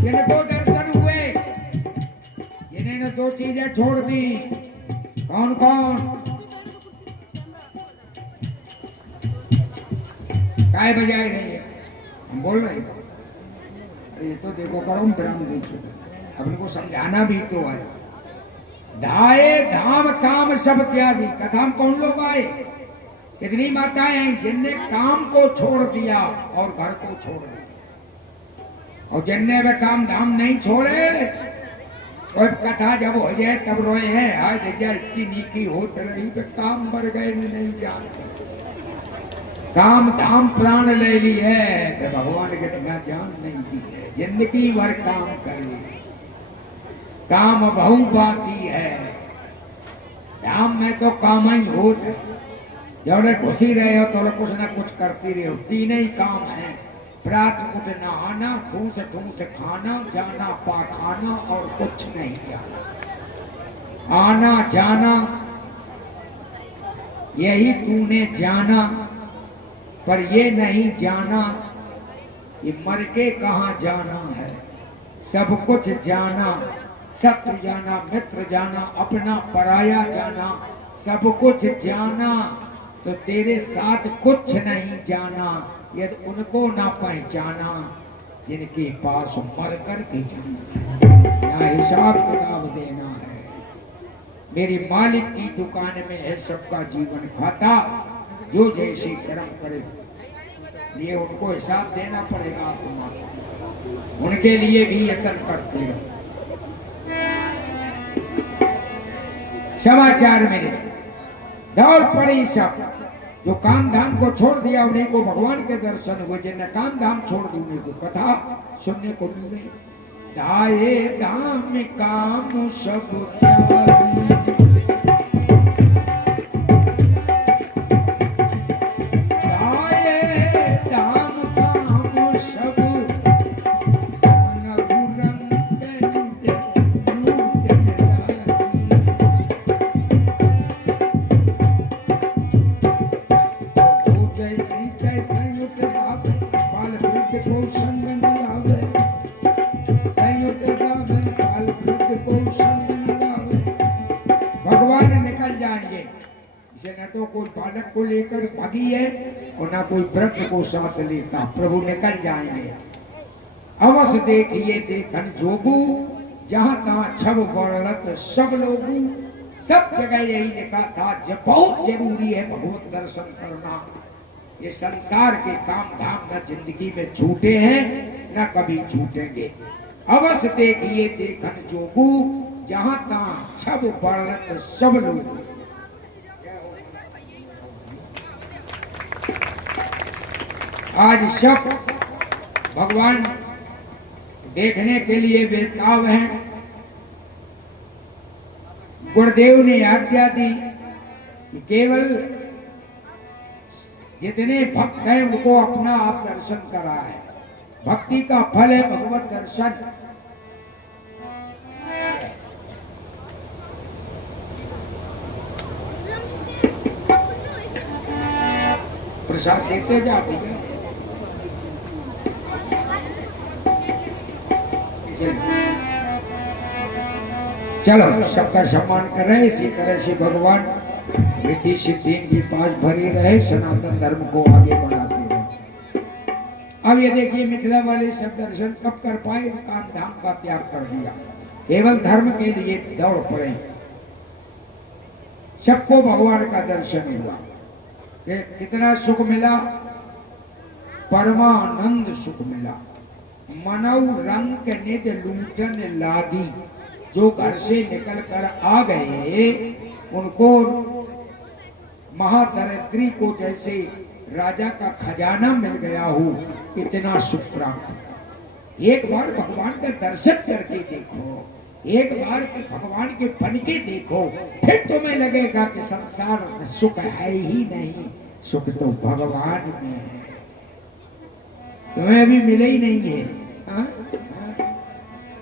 जिनको दर्शन हुए, जिन्होंने दो चीजें छोड़ दी, कौन कौन? काय बजाए रही है, हम बोल रहे हैं। अरे ये तो देखो करो ब्रह्म देखो, अपने को समझाना भी तो है। धाये धाम काम सब त्यागी, कथाम कौन लोग आए? कितनी माताएं हैं जिनने काम को छोड़ दिया और घर को छोड़ दिया, और जिनने वे काम धाम नहीं छोड़े, और कथा जब हो जाए तब रोए हैं, हाय देखिए इतनी नीकी होत रही पे काम बर गए नहीं जानते। काम धाम प्राण ले ली है तो भगवान के टका जान नहीं दी है। जिंदगी भर काम कर ली, काम बहु बाकी है। धाम में तो काम ही होत है, जब घुसी रहे हो तो कुछ ना कुछ करती रहे हो। तीन ही काम है, प्रात उठ नहाना, ठूस ठूस खाना, जाना पाखाना और कुछ नहीं जाना। आना जाना यही तूने जाना, पर ये नहीं जाना कि मर के कहाँ जाना है। सब कुछ जाना, शत्रु जाना, मित्र जाना, अपना पराया जाना, सब कुछ जाना, तो तेरे साथ कुछ नहीं जाना यदि उनको ना पहचाना जिनके पास मर कर के जाना। यहाँ हिसाब किताब देना है। मेरी मालिक की दुकान में है सबका जीवन खाता, जो जैसे कर्म करे ये उनको हिसाब देना पड़ेगा। आत्मा उनके लिए भी यत्न करते हो। समाचार मेरे दौड़ पड़ी सब, जो काम धाम को छोड़ दिया उन्हीं को भगवान के दर्शन हुए, जिनने काम धाम छोड़ दी उन्हीं को कथा सुनने को मिले। धाये धाम काम सब त्यागी, तो कोई बालक को लेकर भागी है और ना कोई वृद्ध को साथ लेता। प्रभु निकल जाएंगे। अवश्य देखिए देखन जोगू, जहां तहां छब वर्णत सब लोगू। सब जगह यही लिखा था जब बहुत जरूरी है भगवत दर्शन करना। ये संसार के काम धाम न जिंदगी में छूटे हैं न कभी छूटेंगे। अवश्य देखिए देखन जोगू, जहां तहां छब वर्णत सब लोगू। आज सब भगवान देखने के लिए बेताब हैं। गुरुदेव ने आज्ञा दी कि केवल जितने भक्त हैं उनको अपना आप दर्शन कराए। भक्ति का फल है भगवत दर्शन। प्रसाद देते जाते हैं। चलो सबका सम्मान कर रहे, इसी तरह से भगवान रिद्धि सिद्धि के पास भरी रहे, सनातन धर्म को आगे बढ़ाते रहे। अब ये देखिए मिथिला वाले सब दर्शन कब कर पाए? काम धाम का त्याग कर दिया, केवल धर्म के लिए दौड़ पड़े। सबको भगवान का दर्शन हुआ, कितना सुख मिला, परमानंद सुख मिला। मनऊ रंग निध लूटन लागी। जो घर से निकल कर आ गए उनको महादरिद्री को जैसे राजा का खजाना मिल गया हो, इतना सुख प्राप्त। एक बार भगवान का दर्शन करके देखो, एक बार भगवान के बन के देखो, फिर तुम्हें लगेगा कि संसार में सुख है ही नहीं, सुख तो भगवान में है। तुम्हें अभी मिले ही नहीं है।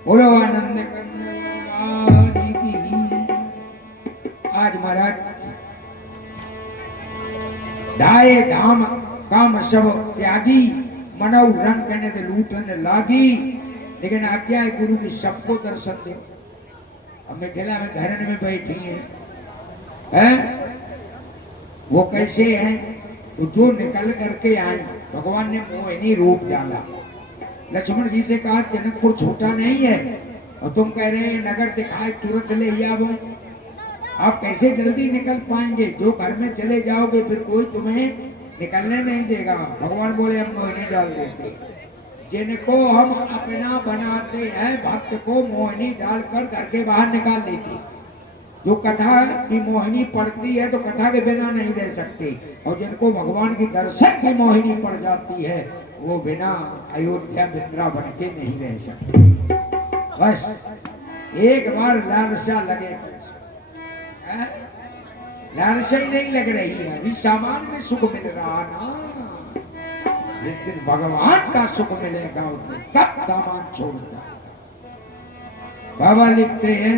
बोलो आनंद भगवान की। आज महाराज धाये धाम काम सब त्यागी, मनऊ रंग कहने तो लूटने लागी। लेकिन आज्ञा है गुरु की, सबको दर्शन दो। अब मिथिला में घरन में बैठी हैं, वो कैसे हैं? तो जो निकल करके आए, भगवान ने मोहिनी रूप डाला। लक्ष्मण जी से कहा जनकपुर छोटा नहीं है, और तुम कह रहे हैं नगर दिखाए तुरंत ले आओ। आप कैसे जल्दी निकल पाएंगे? जो घर में चले जाओगे फिर कोई तुम्हें निकलने नहीं देगा। भगवान बोले हम मोहिनी डाल देते। जिनको हम अपना बनाते हैं, भक्त को मोहिनी डालकर घर के बाहर निकाल लेती। जो कथा की मोहिनी पड़ती है तो कथा के बिना नहीं रह सकते, और जिनको भगवान की दर्शन की मोहिनी पड़ जाती है वो बिना अयोध्या वृंदावन के नहीं रह सकते। बस एक बार लालसा लगे, लालसा ही नहीं लग रही है, अभी सामान में सुख मिल रहा ना। जिस दिन भगवान का सुख मिलेगा उसने सब सामान छोड़ता। बाबा लिखते हैं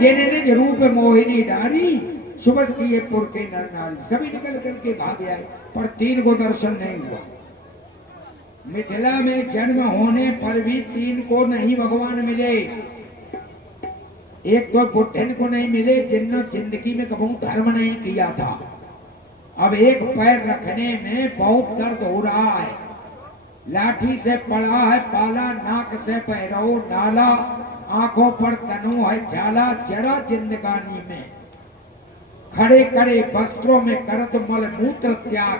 जेने निज रूप मोहिनी डारी, सुबह किए पुर के नर नारी। सभी निकल करके भाग आए, पर तीन को दर्शन नहीं हुआ। मिथिला में जन्म होने पर भी तीन को नहीं भगवान मिले। एक तो बुढ़न को नहीं मिले जिन्होंने जिंदगी में कभी धर्म नहीं किया था। अब एक पैर रखने में बहुत दर्द हो रहा है, लाठी से पड़ा है पाला, नाक से पैरो नाला, आंखों पर तनु है झाला। जरा जिंदगानी में खड़े खड़े वस्त्रों में करत मल मूत्र त्याग,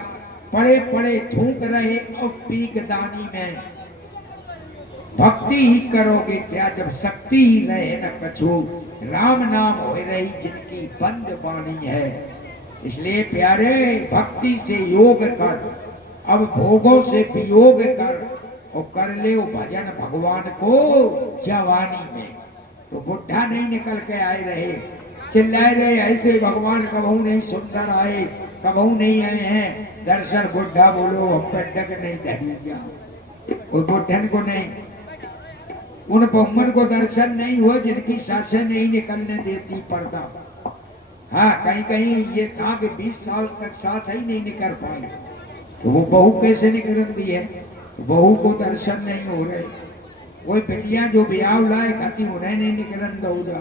पड़े पड़े थूक रहे और पीकदानी में। भक्ति ही करोगे क्या जब शक्ति ही रहे न कछु, राम नाम हो रही जिनकी बंद वाणी है। इसलिए प्यारे भक्ति से योग कर, अब भोगों से वियोग कर, और कर ले वो भजन भगवान को जवानी में। तो बुढ़ा नहीं निकल के आए रहे, चिल्लाए रहे ऐसे भगवान कबहू नहीं सुंदर आए, कबहू नहीं आए हैं दर्शन। बुढ़ा बोलो हम पेटक नहीं दहिया, कोई बुढ़न को नहीं, उन ब्राह्मण को दर्शन नहीं हुआ जिनकी सासें नहीं निकलने देती पर्दा। हाँ कहीं कहीं ये था कि 20 साल तक सास ही नहीं निकल पाई, तो वो बहू कैसे निकल दी है? तो बहू को दर्शन नहीं हो रहे। वो बिटिया जो ब्याह लाए खाती उन्हें नहीं निकलन दो जा।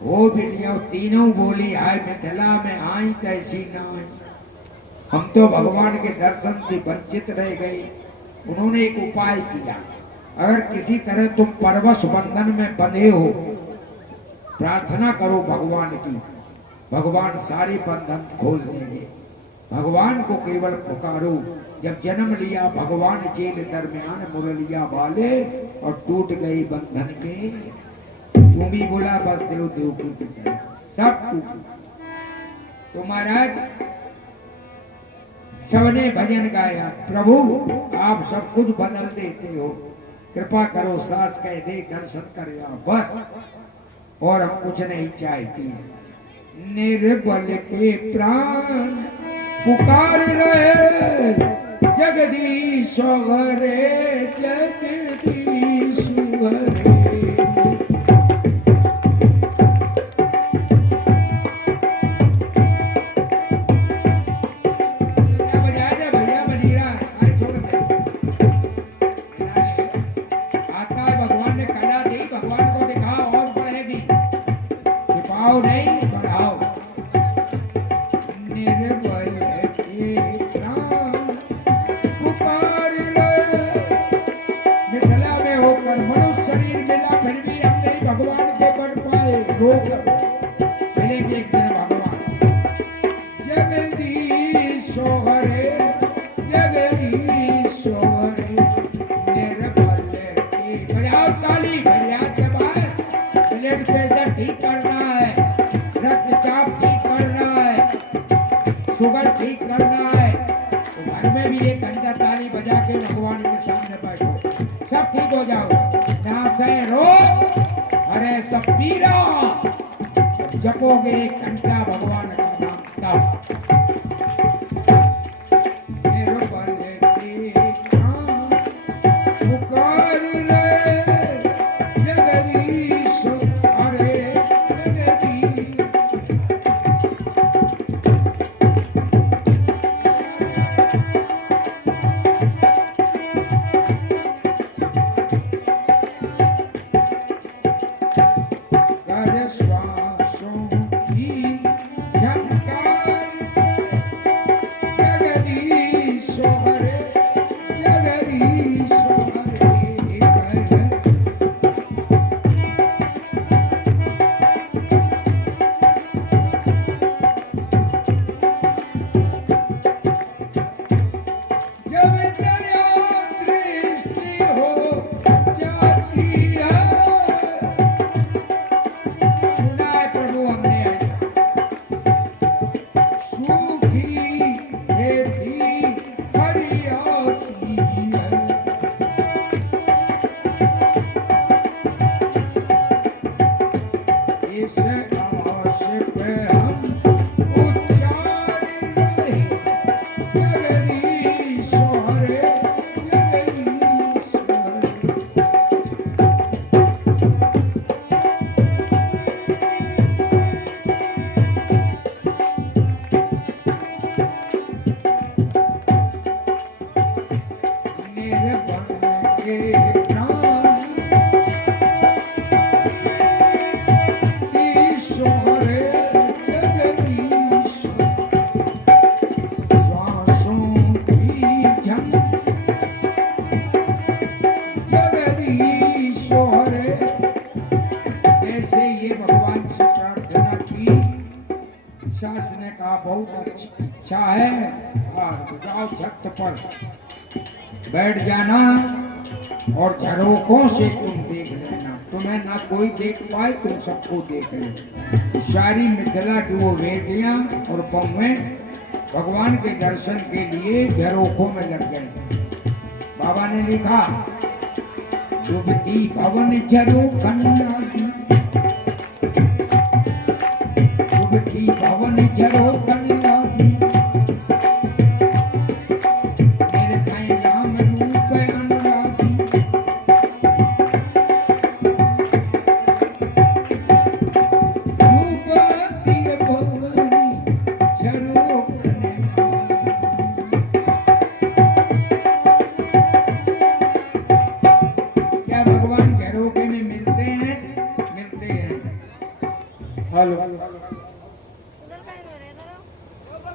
वो बिटिया तीनों बोली आए मिथिला में आई तैसी ना आई। हम तो भगवान के दर्शन से वंचित रह गए। उन्होंने एक उपाय किया, अगर किसी तरह तुम परवश बंधन में बंधे हो, प्रार्थना करो भगवान की, भगवान सारे बंधन खोल देंगे। भगवान को केवल पुकारो। जब जन्म लिया भगवान जेल दरमियान मुरलिया वाले, और टूट गए बंधन के। तुम भी बोला बस देव देव की सब टूट। तो महाराज सबने भजन गाया, प्रभु आप सब कुछ बदल देते हो, कृपा करो सास कह दे दर्शन कर बस, और हम कुछ नहीं चाहती। निर्बल के प्राण पुकार रहे जगदीश हरे, जगदीश हरे। जगदीश हरे जगदीश ठीक हो जाओ। नासै रोग अरे सब पीरा जपोगे 1 घंटा भगवान का नाम तब इच्छा है तो जाओ छत पर बैठ जाना और झरोकों से तुम देख लेना। तुम्हें ना कोई देख पाए तुम सबको देख लो। सारी मिथिला की वो बेटियां और बम्बे भगवान के दर्शन के लिए झरोकों में लग गए। बाबा ने लिखा डूबती भवन झरोखन लागी, डूबती भवन झरोखन लागी, मेरे भाई राम रूप अनुरागी, डूबती भवन झरोखन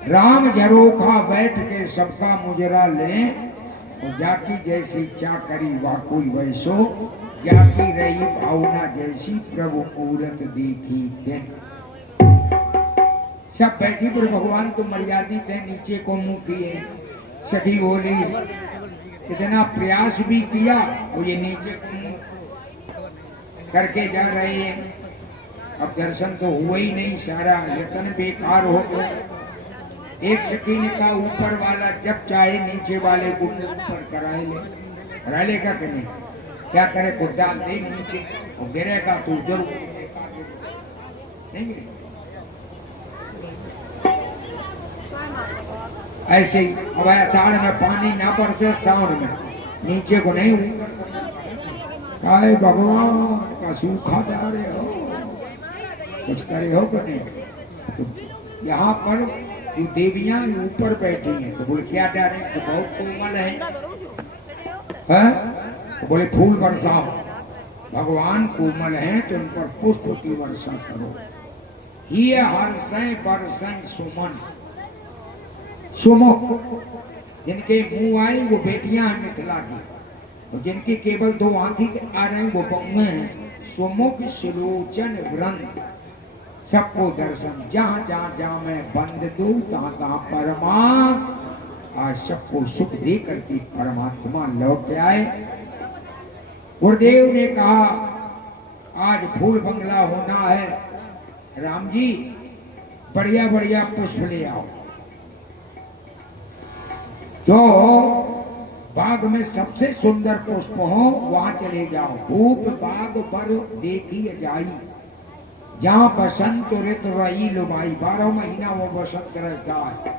राम झरोखा बैठ के सबका मुजरा ले, जाकी जैसी चाकरी वाकुई वैसो, जाकी रही भावना जैसी प्रभु मूरत देखी थे। सब बैठी पर भगवान तो मर्यादित है, नीचे को मुंह किए। सखी बोली इतना प्रयास भी किया वो ये नीचे को मुंह करके जा रहे हैं, अब दर्शन तो हुआ ही नहीं, सारा यत्न बेकार हो गया। एक सखी ने कहा ऊपर वाला जब चाहे नीचे वाले को ऊपर करा लेगा कि नहीं, क्या करे को डाल दे नीचे और गिरेगा तो जरूर नहीं। ऐसे ही अब आषाढ़ में पानी ना बरसे, सावन में नीचे को नहीं ऊपर। भगवान का सूखा जा रहे हो, कुछ करे हो कि नहीं। तो यहाँ पर जो देवियां ऊपर बैठी हैं तो बोले क्या डर है, तो बहुत कोमल है? तो बोले फूल बरसाओ। भगवान कोमल हैं तो उन पर पुष्प की वर्षा करो। ये हर्षय बरसय सुमन, सुमुख जिनके मुंह आए वो बेटियां हैं मिथिला की, और जिनकी केवल 2 आंखें आ रहे हैं वो बम्मे हैं। सुमुख सुलोचन वृंद सबको दर्शन, जहां जहां जहां मैं बंद दूं तहां तहां परमा, आज सबको सुख दे करके परमात्मा लौट आए। गुरुदेव ने कहा आज फूल बंगला होना है, राम जी बढ़िया बढ़िया पुष्प ले आओ। तो बाग में सबसे सुंदर पुष्प हो वहां चले जाओ। धूप बाग पर देखिए जाई, जहाँ बसंत ऋतु रही लुभाई। 12 महीना वो बसंत रहता है।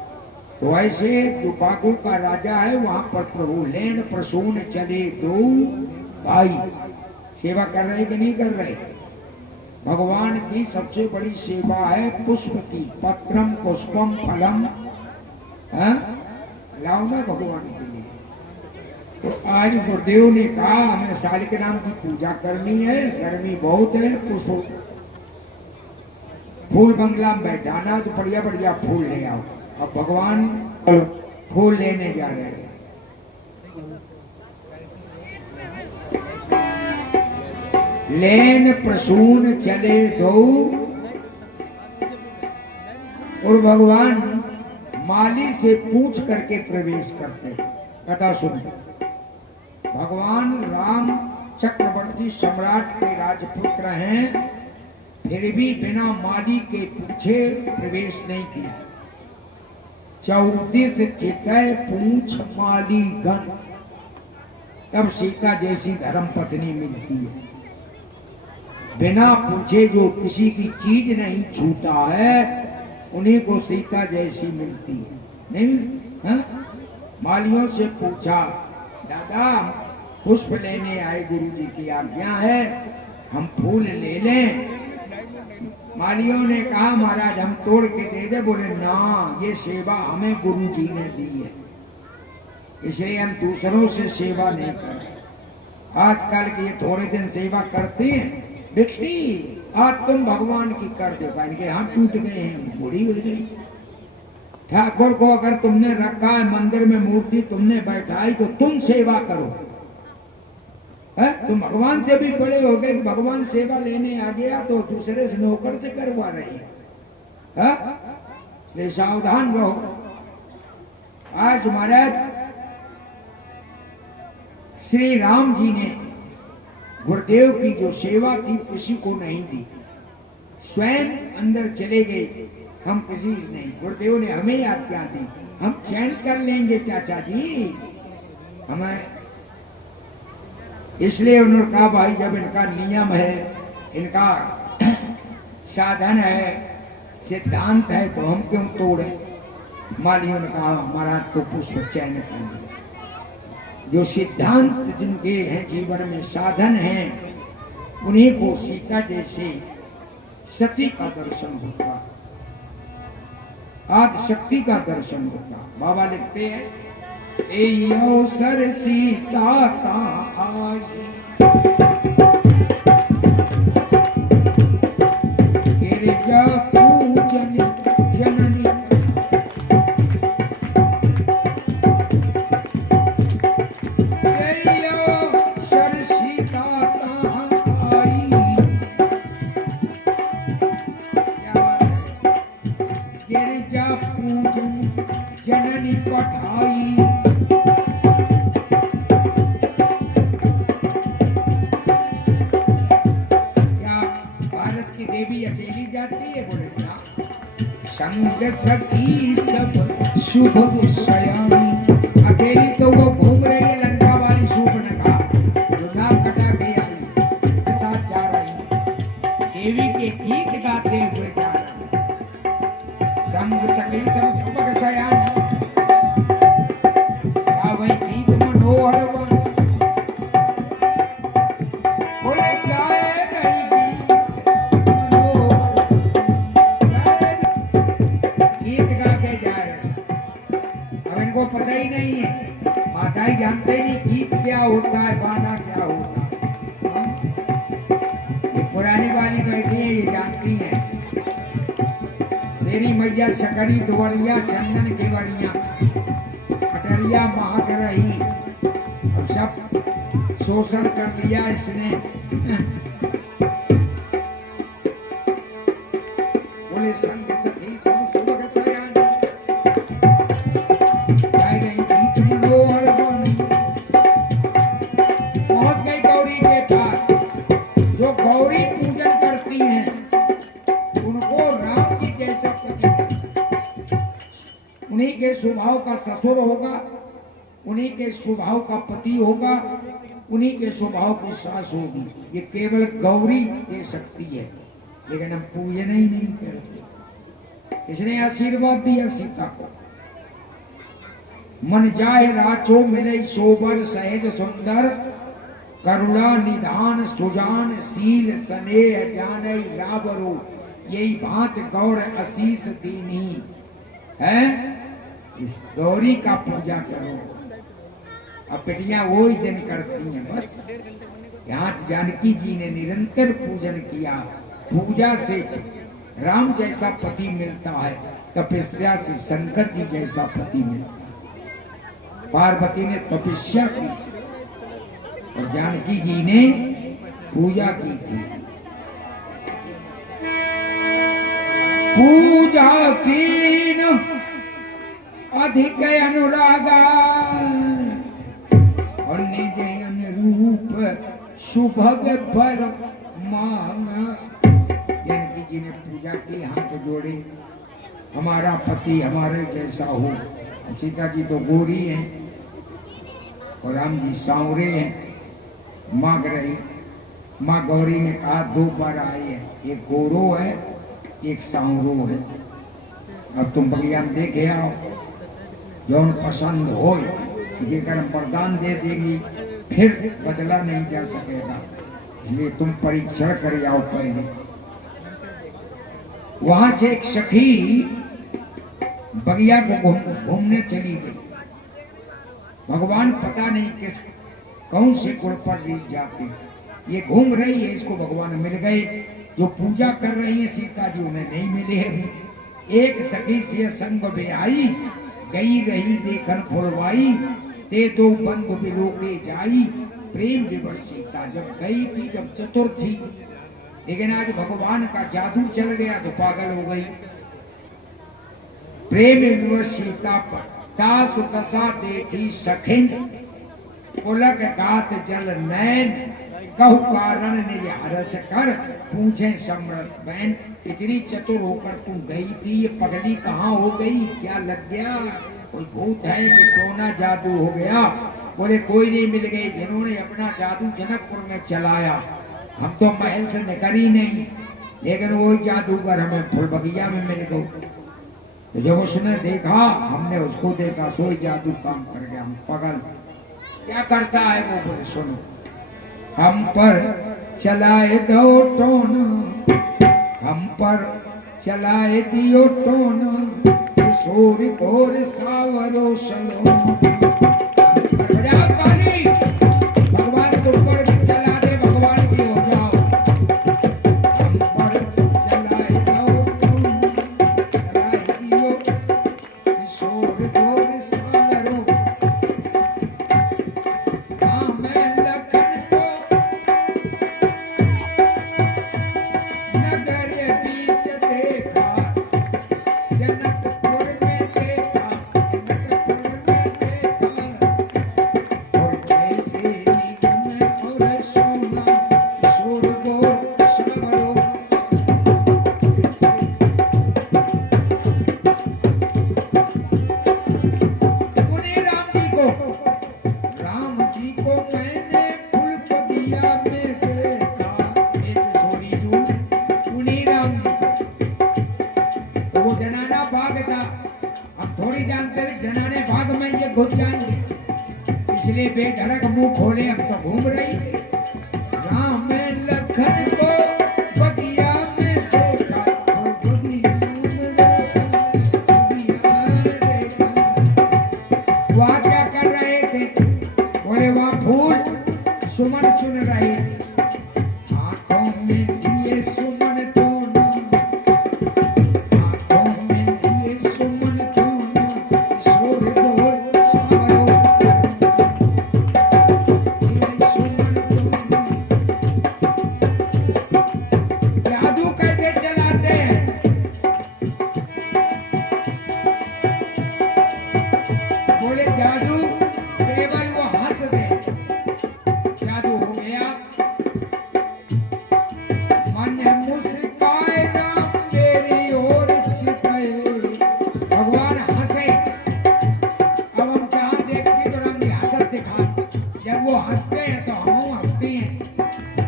तो ऐसे जो बागों का राजा है वहां पर प्रभु लेन प्रसून चले दो भाई। सेवा कर रहे कि नहीं कर रहे? भगवान की सबसे बड़ी सेवा है पुष्प की। पत्रम पुष्पम फलम, लाओ ना भगवान के लिए। तो आज गुरुदेव ने कहा हमें शालिक नाम की पूजा करनी है, गर्मी बहुत है, पुष्प फूल बंगला में बैठाना तो बढ़िया बढ़िया फूल ले आओ। अब भगवान फूल लेने जा रहे हैं। लेन प्रसून चले दो, और भगवान माली से पूछ करके प्रवेश करते। कथा सुन। भगवान राम चक्रवर्ती सम्राट के राजपुत्र हैं, फिर भी बिना माली के पूछे प्रवेश नहीं किया। 34 चितय पूछ माली गण, तब सीता जैसी धर्म पत्नी मिलती है। बिना पूछे जो किसी की चीज नहीं छूटा है उन्हीं को सीता जैसी मिलती है। नहीं हा? मालियों से पूछा, दादा पुष्प लेने आए, गुरु जी की आज्ञा है, हम फूल ले लें? मालियों ने कहा महाराज हम तोड़ के दे दे। बोले ना, ये सेवा हमें गुरु जी ने दी है, इसलिए हम दूसरों से सेवा नहीं करते। आजकल के ये थोड़े दिन सेवा करते हैं, बेटी आज तुम भगवान की कर दो, इनके हाथ टूट गए हैं, बूढ़ी हो गई। ठाकुर को अगर तुमने रखा है मंदिर में, मूर्ति तुमने बैठाई, तो तुम सेवा करो। है? तुम भगवान से भी बड़े हो गए कि भगवान सेवा लेने आ गया तो दूसरे से नौकर से करवा रही है। इसलिए सावधान रहो। आज महाराज श्री राम जी ने गुरुदेव की जो सेवा थी किसी को नहीं दी, स्वयं अंदर चले गए। हम किसी से नहीं, गुरुदेव ने हमें आज्ञा दी, हम चैन कर लेंगे चाचा जी हमें। इसलिए उन्होंने कहा भाई जब इनका नियम है, इनका साधन है, सिद्धांत है, तो हम क्यों तोड़े? मालियों ने कहा महाराज तो पुष्प चयन करेंगे। जो सिद्धांत जिनके हैं जीवन में, साधन हैं, उन्हीं को सीता जैसे सती का दर्शन होता, आज शक्ति का दर्शन होता। बाबा लिखते हैं अवसर सीता का आई, गिरजा पूजन जननी, अवसर सीता का आई, गिरजा पूजन जननी पठाई। संग सखी सब शुभ सयानी, अकेली तो वो घूम रही है लंका वाली शूर्पणखा, नाक कटा के आई के साथ जा रही, देवी के गीत गाते हुए जा रही। संग सखी सब शुभ सयानी, क्या वही गीत मनोहर वन, बोले गाए गई को पता ही नहीं है, माता ही जानते ही नहीं गीत क्या होता है, गाना क्या होता है। ये पुरानी वाली बैठी है, ये जानती है। तेरी मैया शकरी दुवरिया चंदन केवरिया, कटरिया महक रही, अब सब शोषण कर लिया इसने। बोले संग सखी सब सुबह सयानी, उन्हीं के स्वभाव का ससुर होगा, उन्हीं उन्हीं के स्वभाव का पति होगा, उन्हीं के स्वभाव की सास होगी। ये केवल गौरी दे सकती है, लेकिन हम पूजन ही नहीं करते। इसने आशीर्वाद दिया सीता को, मन जाए राचो मिले सोबर सहज सुंदर, करुणा निधान सुजान शील स्नेह जाने रावरो, यही बात गौर आशीष दीनी है। इस गौरी का पूजा करो। अब बेटियां वो ही दिन करती हैं बस। यहाँ जानकी जी ने निरंतर पूजन किया। पूजा से राम जैसा पति मिलता है, तपस्या से शंकर जी जैसा पति मिलता है। पार्वती ने तपस्या की और जानकी जी ने पूजा की थी। पूजा कीन अधिक अनुरागा, और निज अनुरूप सुभग पर मांगा। जानकी जी ने पूजा की, हाथ जोड़े, हमारा पति हमारे जैसा हो। सीता जी तो गोरी हैं और राम जी सांवरे हैं। मांग रही, माँ गौरी ने कहा 2 बार आए हैं, एक गोरो है एक सांवरो है। अब तुम बगिया में देखे आओ, जो पसंद हो ये कर्म वरदान दे देगी, फिर बदला नहीं जा सकेगा। इसलिए तुम परीक्षण कर आओ पहले। वहां से एक सखी बगिया को घूमने चली गई। भगवान पता नहीं किस कौन से कुल पर रीत जाते, ये घूम रही है, इसको भगवान मिल गए। जो पूजा कर रही है सीता जी, उन्हें नहीं मिले अभी। एक सखी से संग बेआई, गई रही देखन फुलवाई, ते 2 बंधु बिलोके जाई, प्रेम विवश सीता। जब गई थी, जब चतुर थी, लेकिन आज भगवान का जादू चल गया तो पागल हो गई। प्रेम विवश सीता पर तासु दशा देखी सखिन, पुलक गात जल नैन, कहु कारण निज हरस कर, पूछे सम्रत बैन। इतनी चतुर होकर तुम गई थी, ये पगली कहाँ हो गई, क्या लग गया, कोई भूत है कि टोना जादू हो गया? बोले कोई नहीं, मिल गई जिन्होंने अपना जादू जनकपुर में चलाया। हम तो महल से निकल ही नहीं, लेकिन वही जादूगर हमें फूल बगिया में मिल गए। तो जब उसने देखा, हमने उसको देखा, सोई जादू काम कर गया। हम पागल क्या करता है वो, बोले सुनो, हम पर चलाए दो टोना, हम पर चलाए दियो टोना, किशोर घोर सावरो सलो। भगवान तुम पर भी चला दे, भगवान की हो जाओ। हम पर चलाए दो टोना, चलाए दियो किशोर घोर सावरो। हाँ मैं लखन को नगर बीच देखा, जनकपुर में देखा, जनकपुर में देखा, और कैसे निगम और सोना, किशोर घोर सावरो। उन्हीं राम जी को मैंने फूल बगिया में देखा। एक सोरी जो उन्हीं राम जी को, तो वो जनाना बाग था। हम थोड़ी जानते थे जनाने बाग में ये घुस जाएंगे, इसलिए बेधड़क मुंह खोले, हम तो घूम रही थे। राम लखन को बगिया में देखा, और बगिया में देखा, बगिया में देखा। वहाँ क्या कर रहे थे? बोले वहाँ फूल सुमन चुन रहे थे। हाथों में दिए सुमन तोना, हाथों में दिए सुमन तोना, किशोर घोर सावरो। दिए सुमन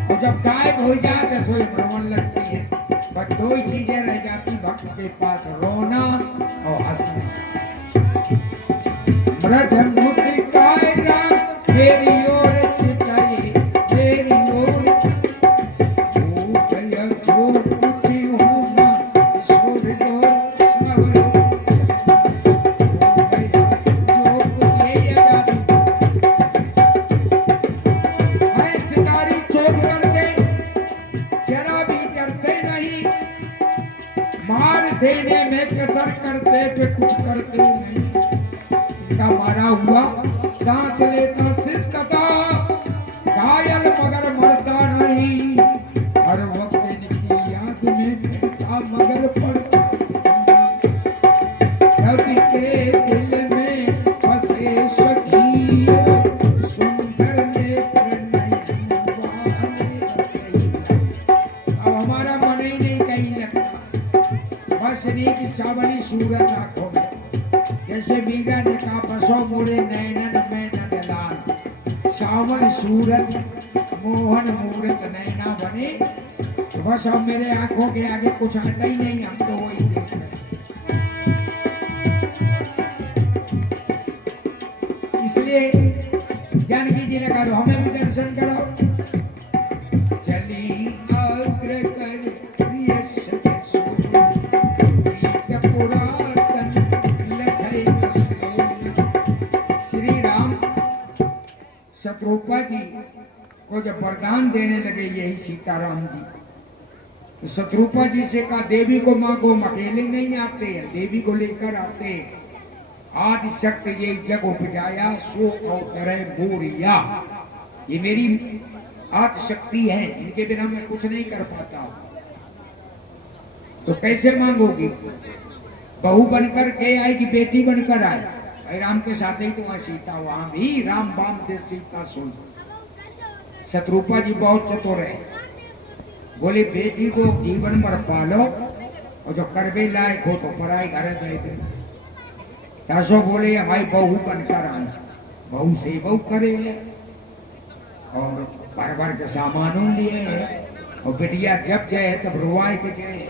और जब गायब हो जाए तो सोई भ्रमण लगती है। बस दो ही चीजें रह जाती भक्त के पास, रोना और हंसना। मृद मुस्काए रात मेरी ओर चिताई, मेरी ओर जो कुछ होना ईश्वर दो स्मरण, जो कुछ ये आजादी है। शिकारी चोट करते जरा भी डरते नहीं, मार देने में कसर करते पे कुछ करते नहीं। इनका मारा हुआ सांस लेता सिसकता, घायल मगर मरता नहीं। हर वक्त इनकी याद में फिरता मगर पड़ता, सबके दिल में बसे सखी, सुंदर नेत्र नयन वाले सही। अब हमारा मन ही नहीं कहीं लगता, बस इन्हीं की सावली सूरत आंखों में। जैसे मीरा ने कहा बसो मोरे नैनन में नंदलाल, सावन सूरत मोहन मूरत नैना बने। तो बस अब मेरे आंखों के आगे कुछ आता ही नहीं, हम तो वही देख रहे। इसलिए जानकी जी ने कहा तो हमें भी दर्शन कराओ। चली अग्र कर प्रिय सखे प्रीत पुरातन लखई। श्री राम शत्रुपा जी को जब वरदान देने लगे यही सीताराम जी, तो शत्रुपा जी से कहा देवी को मांगो, हम अकेले नहीं आते हैं, देवी को लेकर आते हैं। आदि शक्ति ये जग उपजाया सो अवतरे मोरिया। ये मेरी आदि शक्ति है, इनके बिना मैं कुछ नहीं कर पाता। तो कैसे मांगोगी? बहू बनकर के आए कि बेटी बनकर आए? भाई राम के साथ ही तो वहां सीता, वहां भी राम बाम दे सीता सुन। शत्रुपा जी बहुत चतुर है, बोले बेटी को जीवन भर पालो और जो करबे लायक हो तो पराई घर दे दे। तासो बोले भाई बहू बनकर आना, बहू से बहू करे और बार बार के सामानों लिए और बेटिया जब जाए तब रुआए के जाए,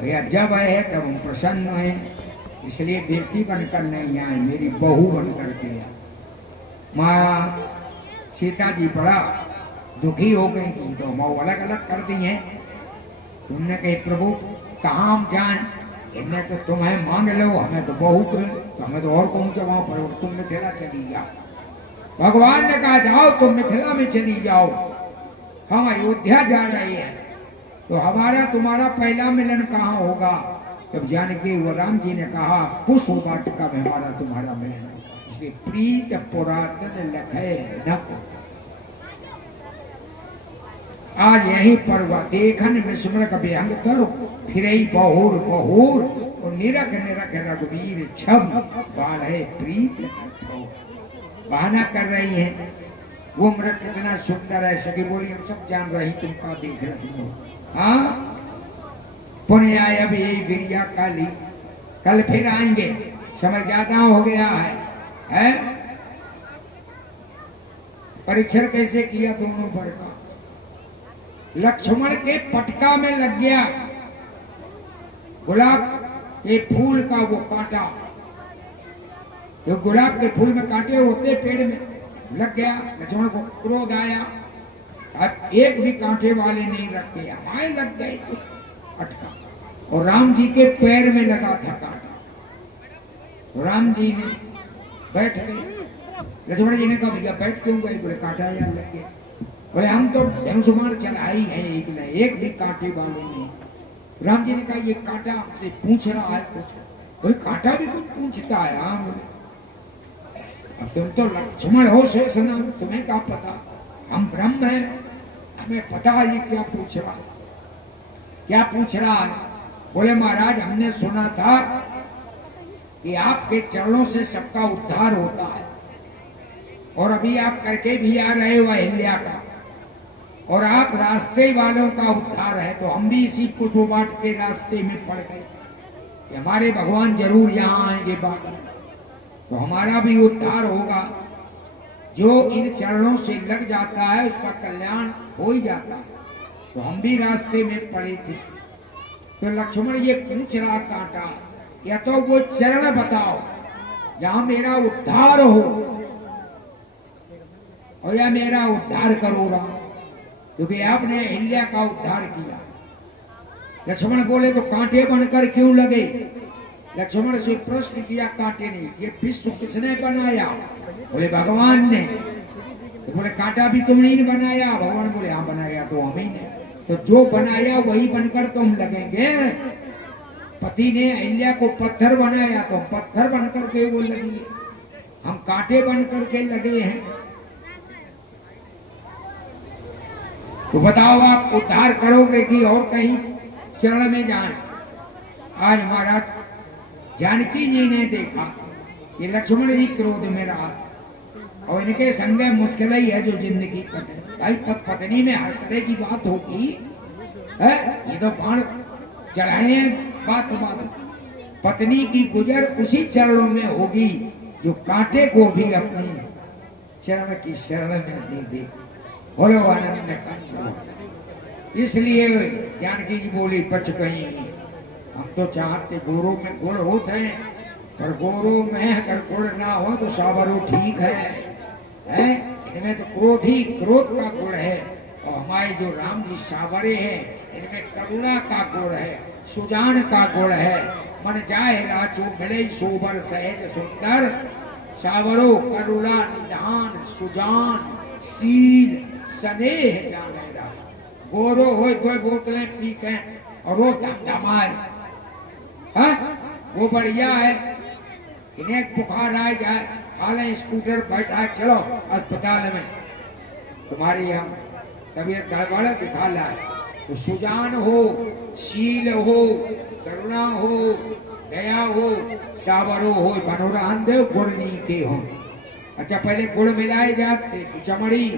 भैया जब आए तब हम प्रसन्न है। इसलिए बेटी बनकर नहीं आए, मेरी बहू बनकर के आए। माँ सीता जी बड़ा दुखी हो गई थी, तो मऊ अलग अलग कर दी हैं। तुमने कही प्रभु कहाँ हम जाएं, इनमें तो तुम्हें मांग लो, हमें तो बहू को, तो हमें तो और कौन सा वहां पर, तुम मिथिला चली जाओ। भगवान ने कहा जाओ तुम मिथिला में चली जाओ, हम अयोध्या जा रहे हैं। तो हमारा तुम्हारा पहला मिलन कहाँ होगा? तब जानकी वो राम जी ने कहा पुष्प वाटिका में हमारा तुम्हारा मिलन होगा। इसलिए प्रीत पुरातन लखे नप, आज यही पर्व देखन विस्मृत विहंग करो, फिर बहुर बहुर और निरख निरख रघुवीर छब बाढ़े प्रीत। बहाना कर रही है वो मृत कितना सुंदर है। सखी बोली हम सब जान रही, तुम का देख रही हो। हाँ पुण्य आए अब यही गिरिया काली, कल फिर आएंगे, समय ज्यादा हो गया है? परीक्षण कैसे किया दोनों पर का? लक्ष्मण के पटका में लग गया गुलाब के फूल का वो कांटा, जो गुलाब के फूल में कांटे होते पेड़ में लग गया। लक्ष्मण को क्रोध आया, अब एक भी कांटे वाले नहीं रखे, हाय लग गए अटका। और राम जी के पैर में लगा था कांटा, तो राम जी ने बैठ गए। लक्ष्मण जी ने कहा भैया बैठ क्यों गए? बोले कांटा यार लग गया। बोले हम तो धनुषबाण चलाई है, एक भी कांटे वाले नहीं। राम जी ने कहा ये कांटा हमसे पूछ रहा है कुछ? बोले कांटा भी कुछ पूछता है? हाँ। अब तुम तो लक्ष्मण हो शेष नाम, तुम्हें क्या पता? हम ब्रह्म हैं, हमें पता है ये क्या पूछ रहा, क्या पूछ रहा है। बोले महाराज हमने सुना था कि आपके चरणों से सबका उद्धार होता है, और अभी आप करके भी आ रहे हो अहिल्या का, और आप रास्ते वालों का उद्धार है। तो हम भी इसी पुष्पवाट के रास्ते में पड़ गए कि हमारे भगवान जरूर यहाँ आएंगे बाबा, तो हमारा भी उद्धार होगा। जो इन चरणों से लग जाता है उसका कल्याण हो ही जाता है। तो हम भी रास्ते में पड़े थे, तो लक्ष्मण ये पूछ रहा कांटा, या तो वो चरण बताओ जहां मेरा उद्धार हो, और या मेरा उद्धार करो राम, क्योंकि आपने अहिल्या का उद्धार किया। लक्ष्मण बोले तो कांटे बनकर क्यों लगे? लक्ष्मण से प्रश्न किया कांटे ने, ये विश्व किसने बनाया? बोले भगवान ने। तो बोले कांटा भी तुमने ही बनाया? भगवान बोले हाँ बनाया तो हम ही ने। तो जो बनाया वही बनकर तुम लगेंगे। पति ने अहिल्या को पत्थर बनाया तो हम पत्थर बनकर के वो लगेंगे, हम कांटे बनकर के लगे हैं। तो बताओ आप उद्धार करोगे कि और कहीं चरण में जाए? आज महाराज जानकी जी ने देखा कि लक्ष्मण जी क्रोध में रहा और इनके संगे मुश्किल ही है जो जिंदगी कटे। भाई पत्नी में हर तरह की बात होगी है, ये तो बाण चढ़ाए बात पत्नी की गुजर उसी चरणों में होगी जो कांटे को भी अपनी चरण की शरण में दे दे। बोलो आनंद कंठ। इसलिए जानकी जी बोली बच गई। हम तो चाहते गोरों में गुड़ होते हैं, पर गोरों में अगर गुड़ ना हो तो सावरो ठीक है? इनमें तो क्रोध का गुण है, और हमारे जो राम जी सावरे हैं इनमें करुणा का गुण है, सुजान का गुण है। मन जाए राजो मिले सोबर सहज सुंदर, सावरो करुणा निधान सुजान सील स्नेह जानेरा। गोरो हो दो बोतलें पी के और वो धमधमाए, वो बढ़िया है। इन्हें बुखार आ जाए, हालें स्कूटर बैठा चलो अस्पताल में, तुम्हारी हम तबीयत गड़बड़ दिखा लाए। तो सुजान हो, शील हो, करुणा हो, दया हो, सावरो हो, मनोरंजन दे गुण नीति हो। अच्छा पहले गुण मिलाए जाते, चमड़ी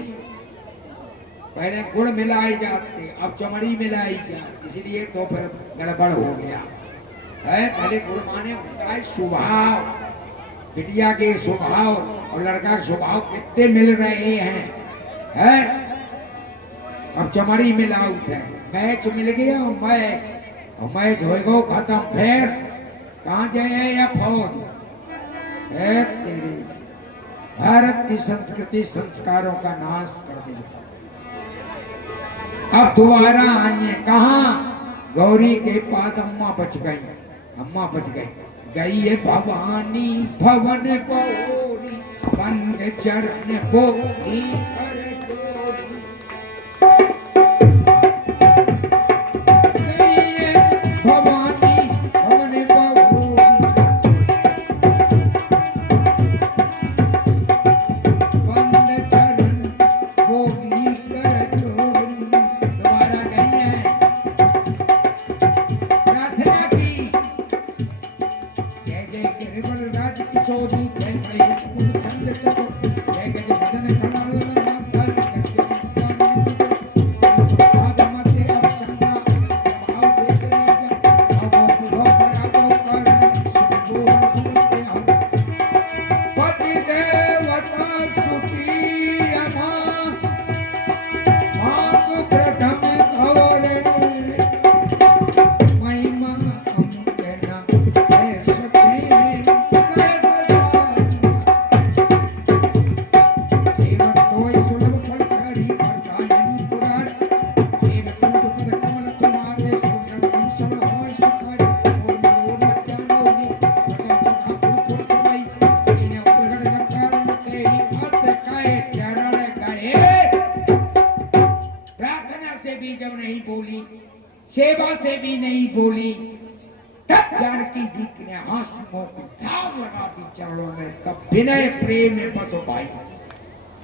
पहले गुण मिलाए जाते, अब चमड़ी मिलाई जाती, इसलिए तो फिर गड़बड़ हो गया है। पहले गुण माने होता है स्वभाव, बिटिया के स्वभाव और लड़का के स्वभाव कितने मिल रहे हैं। अब चमड़ी मिलाऊ है, मैच मिल गया और मैच होएगा खत्म। फिर कहाँ जाए या फौज है तेरी? भारत की संस्कृति संस्कारों का नाश कर दिया। अब दोबारा आइए कहाँ? गौरी के पास अम्मा बच गई, अम्मा बच गई। गई है भवानी भवन पौरी, बंद चरण बोली कर जोड़ी। गई है भवानी भवन पौरी, बंद चरण बोली कर जोड़ी। दोबारा गई है, प्रार्थना की, जय जय गिरिवर राज किशोरी, जय महेश कुल चंद चको, जय गज बदन कमल माधर सेवा से भी नहीं बोली। तब जानकी जी ने आंसुओं की धार लगा दी चरणों में। तब विनय प्रेम में बसो भाई।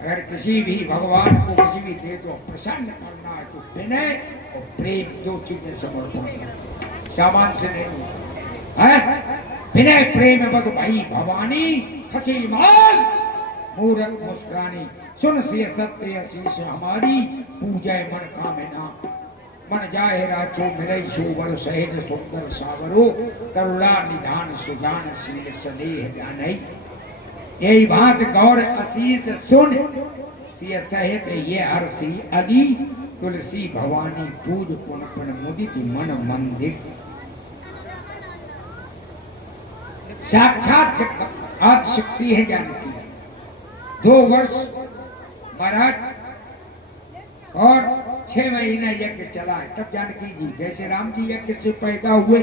अगर किसी भी भगवान को किसी भी दे तो प्रसन्न करना है तो विनय और प्रेम दो चीजें समर्पण, सामान से नहीं है। विनय प्रेम में बसो भाई। भवानी हसी माल मूरत मुस्कुरानी, सुन से सत्य आशीष हमारी, पूजय मन कामना। मन जाए राजो मिले सोबर सहज सुंदर सावरो, करुणा निधान सुजान शील स्नेह जानई। यही बात गौर असीस सुन, सिय सहित ये हर्षि अली, तुलसी भवानी पूज पुन मुदित मन मंदिर। साक्षात आदि शक्ति है जानकी जी। 2 वर्ष महाराज और 6 महीना यज्ञ चला है। तब जानकी जी, जैसे राम जी यज्ञ से पैदा हुए,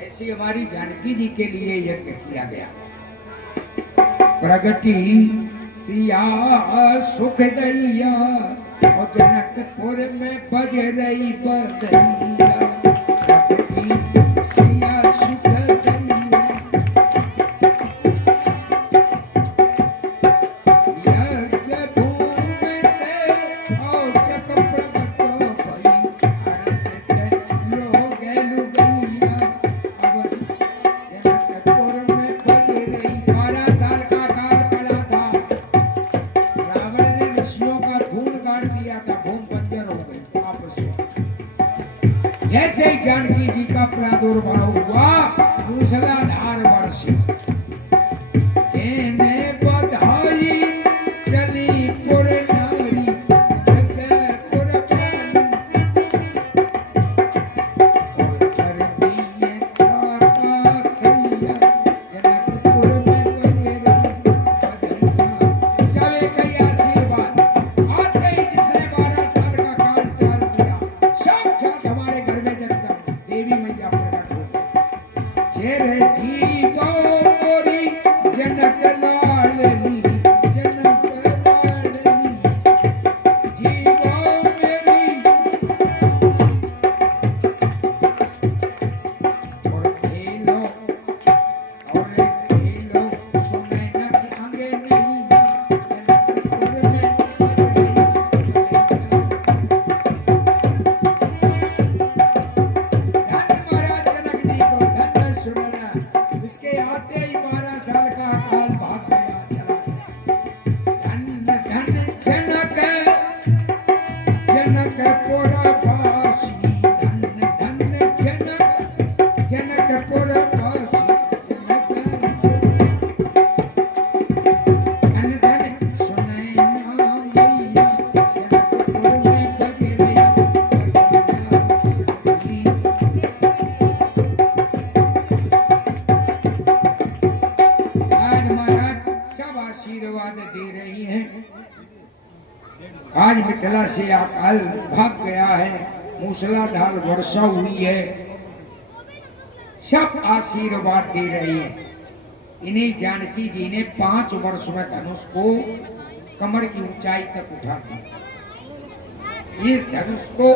ऐसे हमारी जानकी जी के लिए यज्ञ किया गया। प्रगति सिया सुख दैया, और जनकपुर में बज रही बधैया। प्रगति सिया सुख दैया, यज्ञ भूमि ते और जग प्रगट भई, हर्षित लोग लुगैया। अब जनकपुर में बज रही, 12 साल का काल पड़ा था। रावण ने ऋषियों का खून गाड़ दिया था, भूम बंजर हो गई आपस में। जैसे ही जानकी जी का प्रादुर्भाव हुआ, मूसलाधार वर्षी। एने बधाई चली पुर नारी, जगपुर प्राणी। और कर दिए काका कैया, जनकपुर में बजे रही बधैया। सबे कई आशीर्वाद। आते ही जिसने 12 साल का काम टाल दिया, साक्षात हमारे घर में जगदम्बा देवी मैया प्रकट हो गई। चेहरे जीवो मोरी जनक लाडली, जनक लाडली। जीवो मेरी और खेलो, और खेलो सुनैना की आगे नहीं, जनकपुर में बज रही बधैया। धन महाराज जनक जी को धन सुनना, इसके आते ही 12 साल का काल भाग गया, चला गया। धन धन जनक, जनकपुर वासी। धन धन जनक, जनकपुर वासी। धन धन सुनैना मैया, जनकपुर में बज रही बधैया। आज महाराज सब आशीर्वाद दे रही हैं। आज मिथिला से अकाल भाग गया है, मूसलाधार वर्षा हुई है, सब आशीर्वाद दे रही है। इन्हीं जानकी जी ने 5 वर्ष में धनुष को कमर की ऊंचाई तक उठा दिया। इस धनुष को